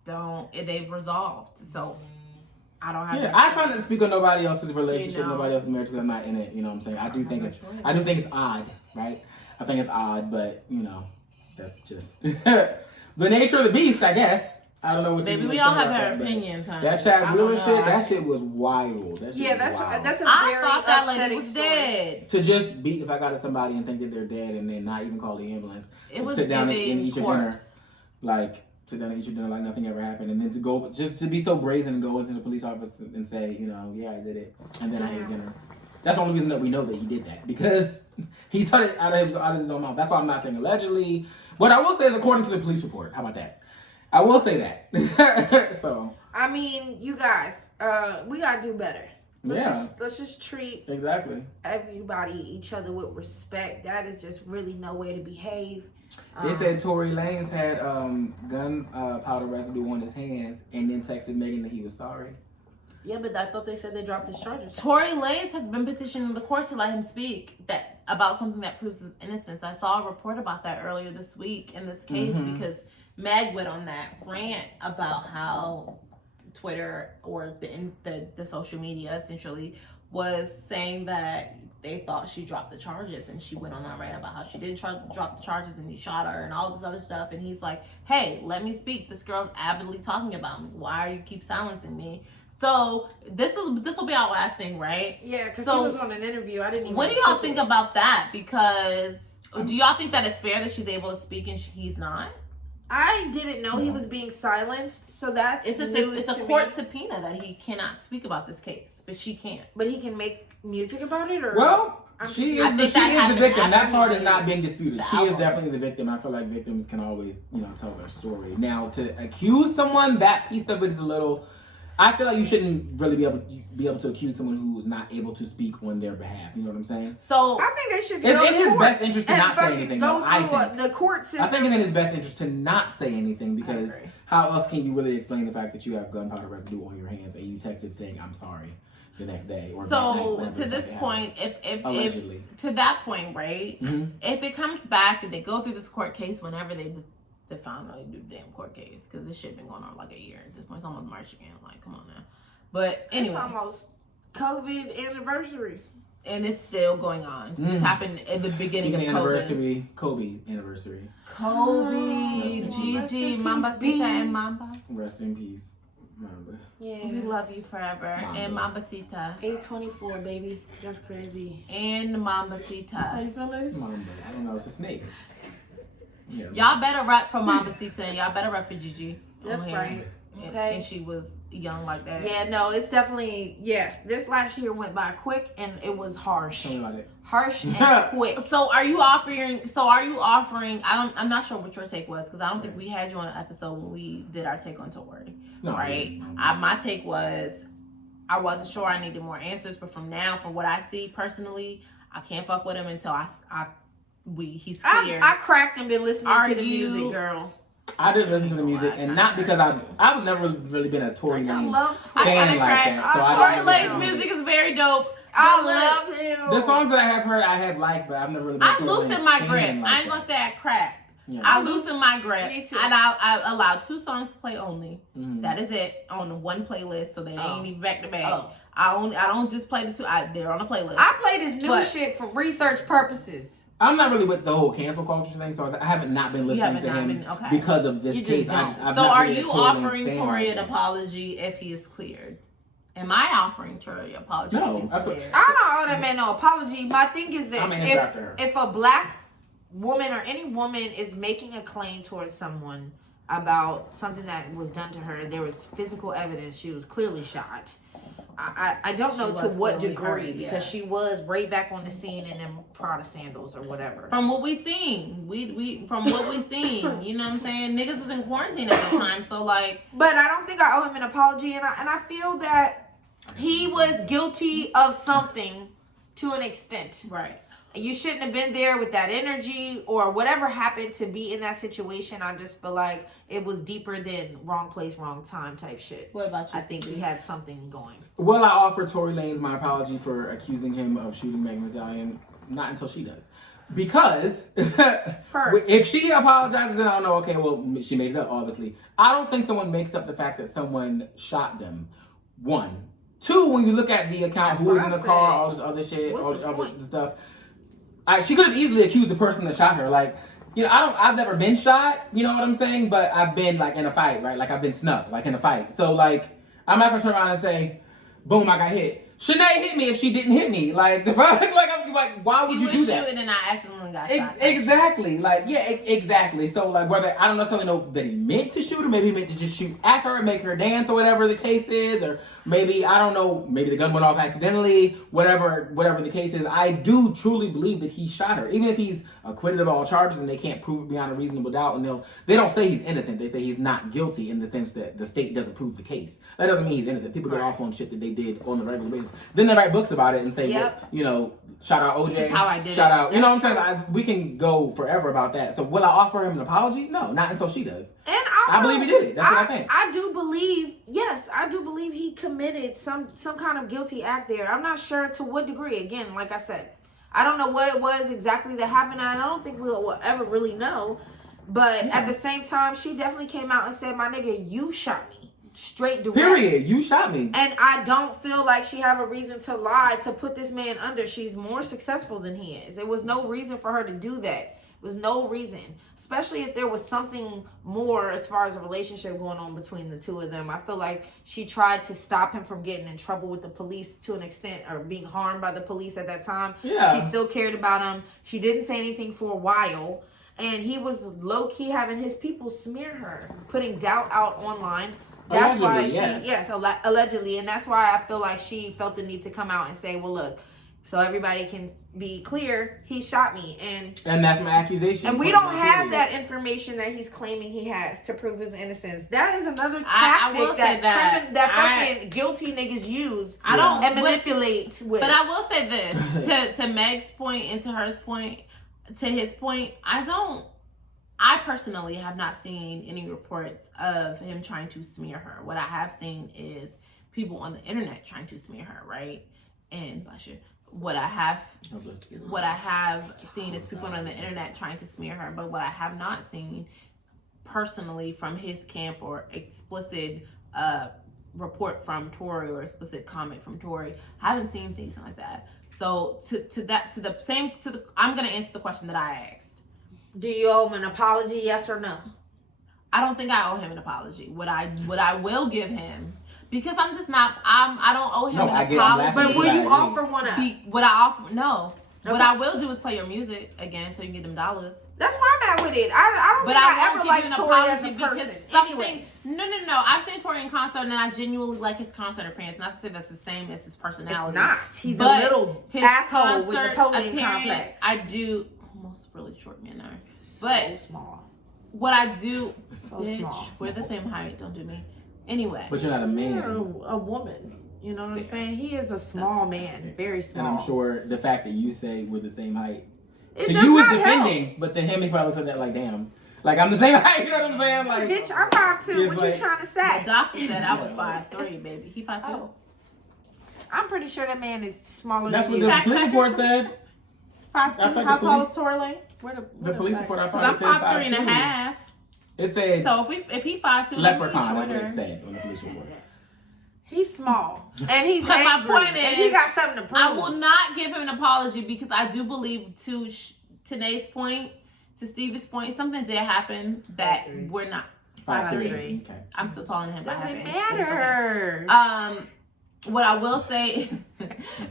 don't. They've resolved. So I don't have. Yeah, that I try not to speak on nobody else's relationship, You know. nobody else's marriage, because I'm not in it. You know what I'm saying? I do think it's odd, right? I think it's odd, but you know, that's just the nature of the beast, I guess. I don't know what. Baby, you we say all have about our that, but opinions, honey. That Chad I Wheeler don't know. shit, that shit was wild. That shit Yeah, was wild. that's a I very thought that lady upsetting was story. dead. To just beat the fuck out of somebody and think that they're dead and then not even call the ambulance. It was sit down and giving eat your dinner. corpse. Like, sit down and eat your dinner like nothing ever happened. And then to go, just to be so brazen and go into the police office and say, you know, yeah, I did it. And then I ate dinner. That's the only reason that we know that he did that. Because he told it out of his own mouth. That's why I'm not saying allegedly. What I will say is according to the police report. How about that? I will say that. So. I mean, you guys, we gotta do better. Let's just treat Exactly. everybody, each other with respect. That is just really no way to behave. They said Tory Lanez had gun powder residue on his hands and then texted Megan that he was sorry. Yeah, but I thought they said they dropped his charges. Tory Lanez has been petitioning the court to let him speak about something that proves his innocence. I saw a report about that earlier this week in this case because Meg went on that rant about how Twitter or the social media essentially was saying that they thought she dropped the charges, and she went on that rant about how she didn't drop the charges and he shot her and all this other stuff. And he's like, hey, let me speak. This girl's avidly talking about me. Why are you keep silencing me? So this will be our last thing, right? Yeah, because So, he was on an interview. I didn't even. What do y'all think about that? Because do y'all think that it's fair that she's able to speak and he's not? I didn't know he was being silenced, so that's It's news a to court me. subpoena that he cannot speak about this case, but she can't. But he can make music about it, or Well, I'm she I is think the that happened victim. That after part he is not did being disputed. the She is album. definitely the victim. I feel like victims can always, tell their story. Now, to accuse someone, that piece of it is a little. I feel like you shouldn't really be able to accuse someone who's not able to speak on their behalf. You know what I'm saying? So I think they should It's go in to his court best interest to and not say fucking anything, Go though, I through think. the court system. I think it's in his best interest to not say anything because agree. how else can you really explain the fact that you have gunpowder residue on your hands and you texted saying "I'm sorry" the next day or that night, so whenever to the this fuck it point, happened. if Allegedly. to that point, right? Mhm. If it comes back and they go through this court case, whenever they finally do the damn court case, because this shit been going on like a year at this point. It's almost March again. Like, come on now. But anyway, It's almost COVID anniversary. and it's still going on. This happened at the beginning Speaking of of COVID. anniversary, Kobe anniversary. Kobe, Rest in Gigi, peace, B. Mambacita, and Mamba. Rest in peace. Remember. Yeah. We love you forever. Mamba. And Mambacita. 824, baby. That's crazy. And Mambacita. you feeling? Mamba. I don't know. It's a snake. Yeah. Y'all better rap for Mambacita and y'all better rap for Gigi. That's on here. right. And- Okay. And she was young like that. Yeah, no, it's definitely, this last year went by quick and it was harsh. Tell me about it. Harsh and quick. So are you offering? I'm not sure what your take was because I don't think we had you on an episode when we did our take on Tory. No, Right? I My take was I wasn't sure. I needed more answers, but from what I see personally, I can't fuck with him until he's clear. I cracked and been listening Are to the you- music, girl. I didn't listen to the music, and not because I was never really been a Tory I Lanez love I Tory. fan kinda like cracked. that. So I Tory didn't Lanez really- music is very dope. I But look, love him. The songs that I have heard, I have liked, but I've never really been a I Tory loosened Lanez my fan grip. like I ain't gonna that. say I cracked. Yeah. I loosened my grip. Me too. And I allowed 2 songs to play only. Mhm. That is it on one playlist, so they Oh. ain't even back to back. Oh. I don't just play the 2. They're on a playlist. I played his new But- shit for research purposes. I'm not really with the whole cancel culture thing, so I haven't not been listening to haven't him not been- okay. because of this You just case. don't. I've So not are been a you Tory Lanez offering fan Tory like an that. apology if he is cleared? Am I offering Tory an apology No, if he's absolutely. cleared? I don't owe that man no apology. My thing is this: I'm answering after her. if a black woman or any woman is making a claim towards someone about something that was done to her, there was physical evidence. She was clearly shot. I don't know to was what clearly degree hurt, because yeah. she was right back on the scene in them Prada sandals or whatever. From what we seen, from what we seen, you know what I'm saying? Niggas was in quarantine at the time, so like, But I don't think I owe him an apology, and I feel that he was guilty of something to an extent. right. You shouldn't have been there with that energy or whatever happened to be in that situation. I just feel like it was deeper than wrong place, wrong time type shit. What about you? I think he had something going. Well, I offer Tory Lanez my apology for accusing him of shooting Megan Thee Stallion. Not until she does. Because if she apologizes, then I'll know, okay, well, she made it up, obviously. I don't think someone makes up the fact that someone shot them. One. Two, when you look at the account, who was in the car, all this other shit, all this other stuff. She could have easily accused the person that shot her. Like, you know, I've never been shot, you know what I'm saying? But I've been, like, in a fight, right? Like, I've been snubbed, like, in a fight. So, like, I'm not going to turn around and say, boom, I got hit. Shanae hit me if she didn't hit me. Like, the fuck? Like, I'm like, why would you do that? Shooting and I accidentally got shot. Exactly. Like, yeah, exactly. So, like, whether, I don't necessarily know that he meant to shoot her, maybe he meant to just shoot at her and make her dance or whatever the case is, or maybe, I don't know, maybe the gun went off accidentally, whatever the case is. I do truly believe that he shot her. Even if he's acquitted of all charges and they can't prove it beyond a reasonable doubt, and they don't say he's innocent, they say he's not guilty in the sense that the state doesn't prove the case. That doesn't mean he's innocent. People get off on shit that they did on a regular basis. Then they write books about it and say, well, you know, shout out OJ, this is how I did shout it. out, you know what I'm saying? We can go forever about that. So will I offer him an apology? No, not until she does. And also, I believe he did it. That's what I think. I do believe he committed some kind of guilty act there. I'm not sure to what degree. Again, like I said, I don't know what it was exactly that happened. And I don't think we'll ever really know. But at the same time, she definitely came out and said, my nigga, you shot me. Straight direct. Period. You shot me. And I don't feel like she have a reason to lie to put this man under. She's more successful than he is. There was no reason for her to do that. There was no reason. Especially if there was something more as far as a relationship going on between the two of them. I feel like she tried to stop him from getting in trouble with the police to an extent, or being harmed by the police at that time. Yeah. She still cared about him. She didn't say anything for a while. And he was low-key having his people smear her, putting doubt out online. That's Allegedly, why yes. Allegedly. And that's why I feel like she felt the need to come out and say, well, look, so everybody can be clear, he shot me. And that's my accusation. we don't have that information that he's claiming he has to prove his innocence. That is another tactic fucking guilty niggas use and manipulate with. But I will say this, to Meg's point and to his point, I personally have not seen any reports of him trying to smear her. What I have seen is people on the internet trying to smear her, right? And what I have seen is people on the internet trying to smear her. But what I have not seen personally from his camp, or explicit report from Tory, or explicit comment from Tory, I haven't seen things like that. So I'm gonna answer the question that I asked. Do you owe him an apology, yes or no? I don't think I owe him an apology. What I will give him, because I don't owe him an apology. But will you offer one up? No. Okay. What I will do is play your music again so you can get them dollars. That's where I'm at with it. I don't think I ever liked Tory as a person. Anyways. No. I've seen Tory in concert and I genuinely like his concert appearance. Not to say that's the same as his personality. It's not. He's a little asshole with the Napoleon complex. I do. Almost really short man there. So small. What I do, so bitch, small. we're the same height. Don't do me. Anyway. But you're not a man. You're a woman. You know what I'm saying? He is a small man. Very small. And I'm sure the fact that you say we're the same height, it to you is not defending, help. but to him he probably looks at that like, damn. Like, I'm the same height, you know what I'm saying? Like, bitch, I'm 5'2". What like, you trying to say? The doctor said I was 5'3", baby. He 5'2". Oh. I'm pretty sure that man is smaller that's than what you. the police report said. 5'2". How tall is Tory Lanez? The police report I Because probably I'm said 5'3" and a half. It said So if he 5'2", leprechaun, then that's he's what it shorter. said on the police report. He's small. And he's But my angry. point And is, he got something to prove. I will not give him an apology because I do believe, to Tanae's point, to Stevie's point, something did happen that we're not. 5'3". Okay. I'm still taller than him. by half Doesn't an inch, but it's okay. matter. What I will say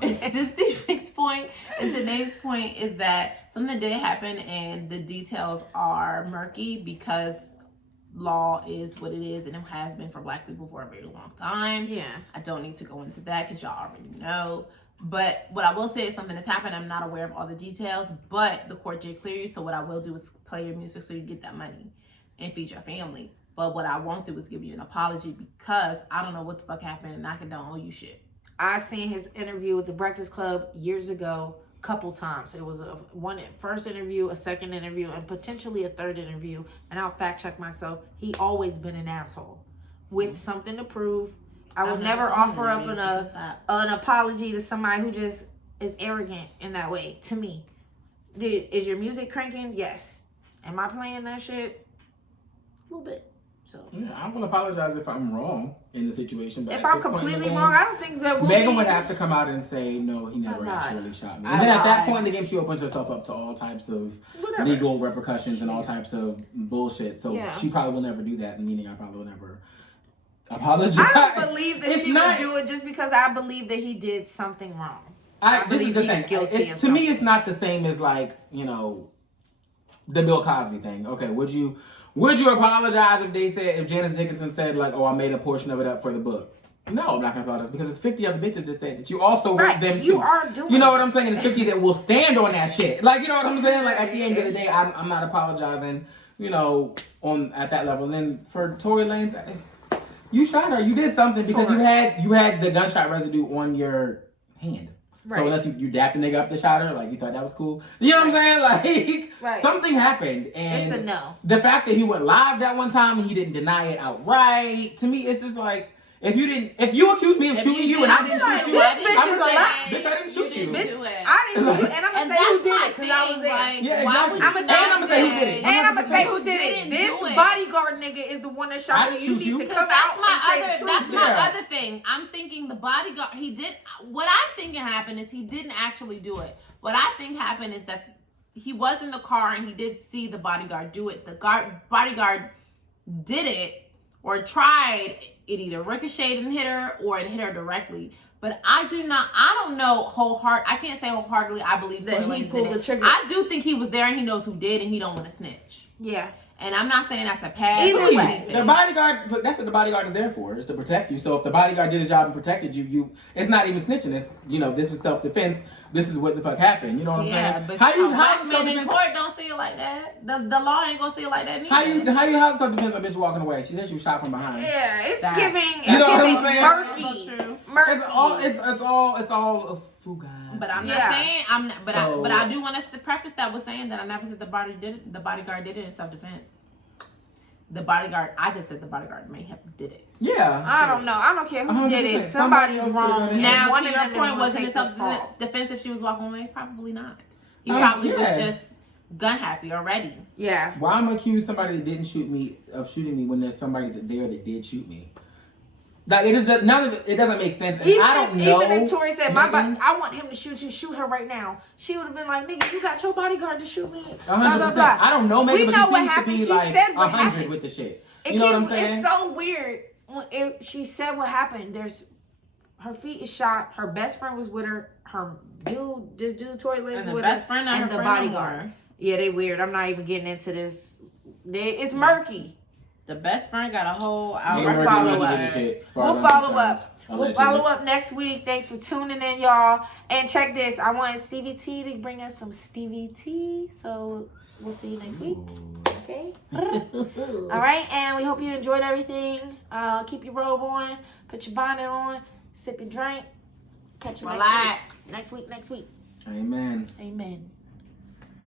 is to Stevie's point and Tanae's point is that something did happen and the details are murky because law is what it is and it has been for Black people for a very long time. Yeah. I don't need to go into that because y'all already know. But what I will say is something that's happened. I'm not aware of all the details, but the court did clear you. So what I will do is play your music so you get that money and feed your family. But what I won't do is give you an apology because I don't know what the fuck happened and I don't owe you shit. I seen his interview with the Breakfast Club years ago couple times. It was first interview, a second interview, and potentially a third interview. And I'll fact check myself. He always been an asshole with something to prove. I would never offer up an apology to somebody who just is arrogant in that way. To me, dude, is your music cranking? Yes. Am I playing that shit? A little bit. So Yeah, I will apologize if I'm wrong in the situation. But if at I'm this point in the completely game, wrong, I don't think that Megan would have to come out and say, no, he never God. actually shot me. And then at that point in the game, she opens herself up to all types of Whatever. legal repercussions and all types of bullshit. So Yeah. she probably will never do that, meaning I probably will never apologize. I don't believe that It's she not- would do it just because I believe that he did something wrong. This is believe the he's thing. guilty It's- of to me, something. it's not the same as like, you know, the Bill Cosby thing. Okay, would you apologize if Janice Dickinson said like, oh, I made a portion of it up for the book? No, I'm not gonna apologize because it's 50 other bitches that said that you also hurt Right, them too. you are doing You know what I'm this. saying? It's 50 that will stand on that shit. Like, you know what I'm saying? Like at the end of the day, I'm not apologizing. You know, at that level. And then for Tory Lanez, you shot her. You did something because you had the gunshot residue on your hand. So Right. unless you dapped the nigga up the shot her, like you thought that was cool. You know what I'm saying? Like Right. something happened, and It's a no. the fact that he went live that one time and he didn't deny it outright, to me, it's just like if you accuse me of shooting you and I didn't shoot you, this bitch I'm is gonna a say, lie. bitch, I didn't shoot you. Bitch, do it. I didn't shoot you, and I'm And gonna say who that's did my it because I was thing, there. like, Yeah, why exactly. would I'ma you say not I'ma say who did it. And I'm gonna say who did Didn't it. This do it. bodyguard nigga is the one that I shot you. didn't You shoot you. need to Because come out and say the that's truth. my Yeah. other thing. I'm thinking the bodyguard. He did what I think happened is he didn't actually do it. What I think happened is that he was in the car and he did see the bodyguard do it. The bodyguard did it or tried. It either ricocheted and hit her or it hit her directly. But I don't know I can't say wholeheartedly I believe That Tory he Lanez pulled did the it. trigger. I do think he was there and he knows who did and he don't want to snitch. Yeah. And I'm not saying that's a pass. Either or way. anything. The bodyguard, look, that's what the bodyguard is there for, is to protect you. So if the bodyguard did his job and protected you, it's not even snitching. It's, this was self-defense. This is what the fuck happened. You know what I'm saying? But How a black man in court don't see it like that. The law ain't gonna see it like that neither. how you have self-defense? A bitch walking away. She said she was shot from behind. Yeah, it's Facts. giving. You know what I'm It's saying? murky. That's so true. Murky. It's all a fugazi. But I'm Yeah. not saying I'm not. But So- I do want us to preface that with saying that I never said the bodyguard did it in self-defense. I just said the bodyguard may have did it. Yeah. I don't know. I don't care who 100%. did it. Somebody Somebody's else wrong. did it. and Now, one to of your them is point, gonna wasn't take it the fall. self-defense if she was walking away? Probably not. He Oh, probably yeah. was just gun happy already. Yeah. Why am I accuse somebody that didn't shoot me of shooting me when there's somebody that did shoot me? Like it is just, none of it doesn't make sense. And I don't know. Even if Tori said, Megan. I want him to shoot her right now, she would have been like, nigga, you got your bodyguard to shoot me. 100%. I don't know, Megan, We but know she what seems to happened. be She like said what 100 happened. with the shit. It You know what I'm saying? It's so weird. She said what happened. Her feet is shot. Her best friend was with her. This dude, Tory Lanez, And the with best her, friend, not and her the friend no bodyguard. more. Yeah, they weird. I'm not even getting into this. It's murky. The best friend got a whole Me hour and her didn't follow really up. get the shit, as far We'll as I'm follow concerned. up. We'll Allegedly. follow up next week. Thanks for tuning in, y'all. And check this. I want Stevie T to bring us some Stevie T. So we'll see you next week. Okay? All right. And we hope you enjoyed everything. Keep your robe on. Put your bonnet on. Sip your drink. Catch you Relax. next week. Amen. Amen.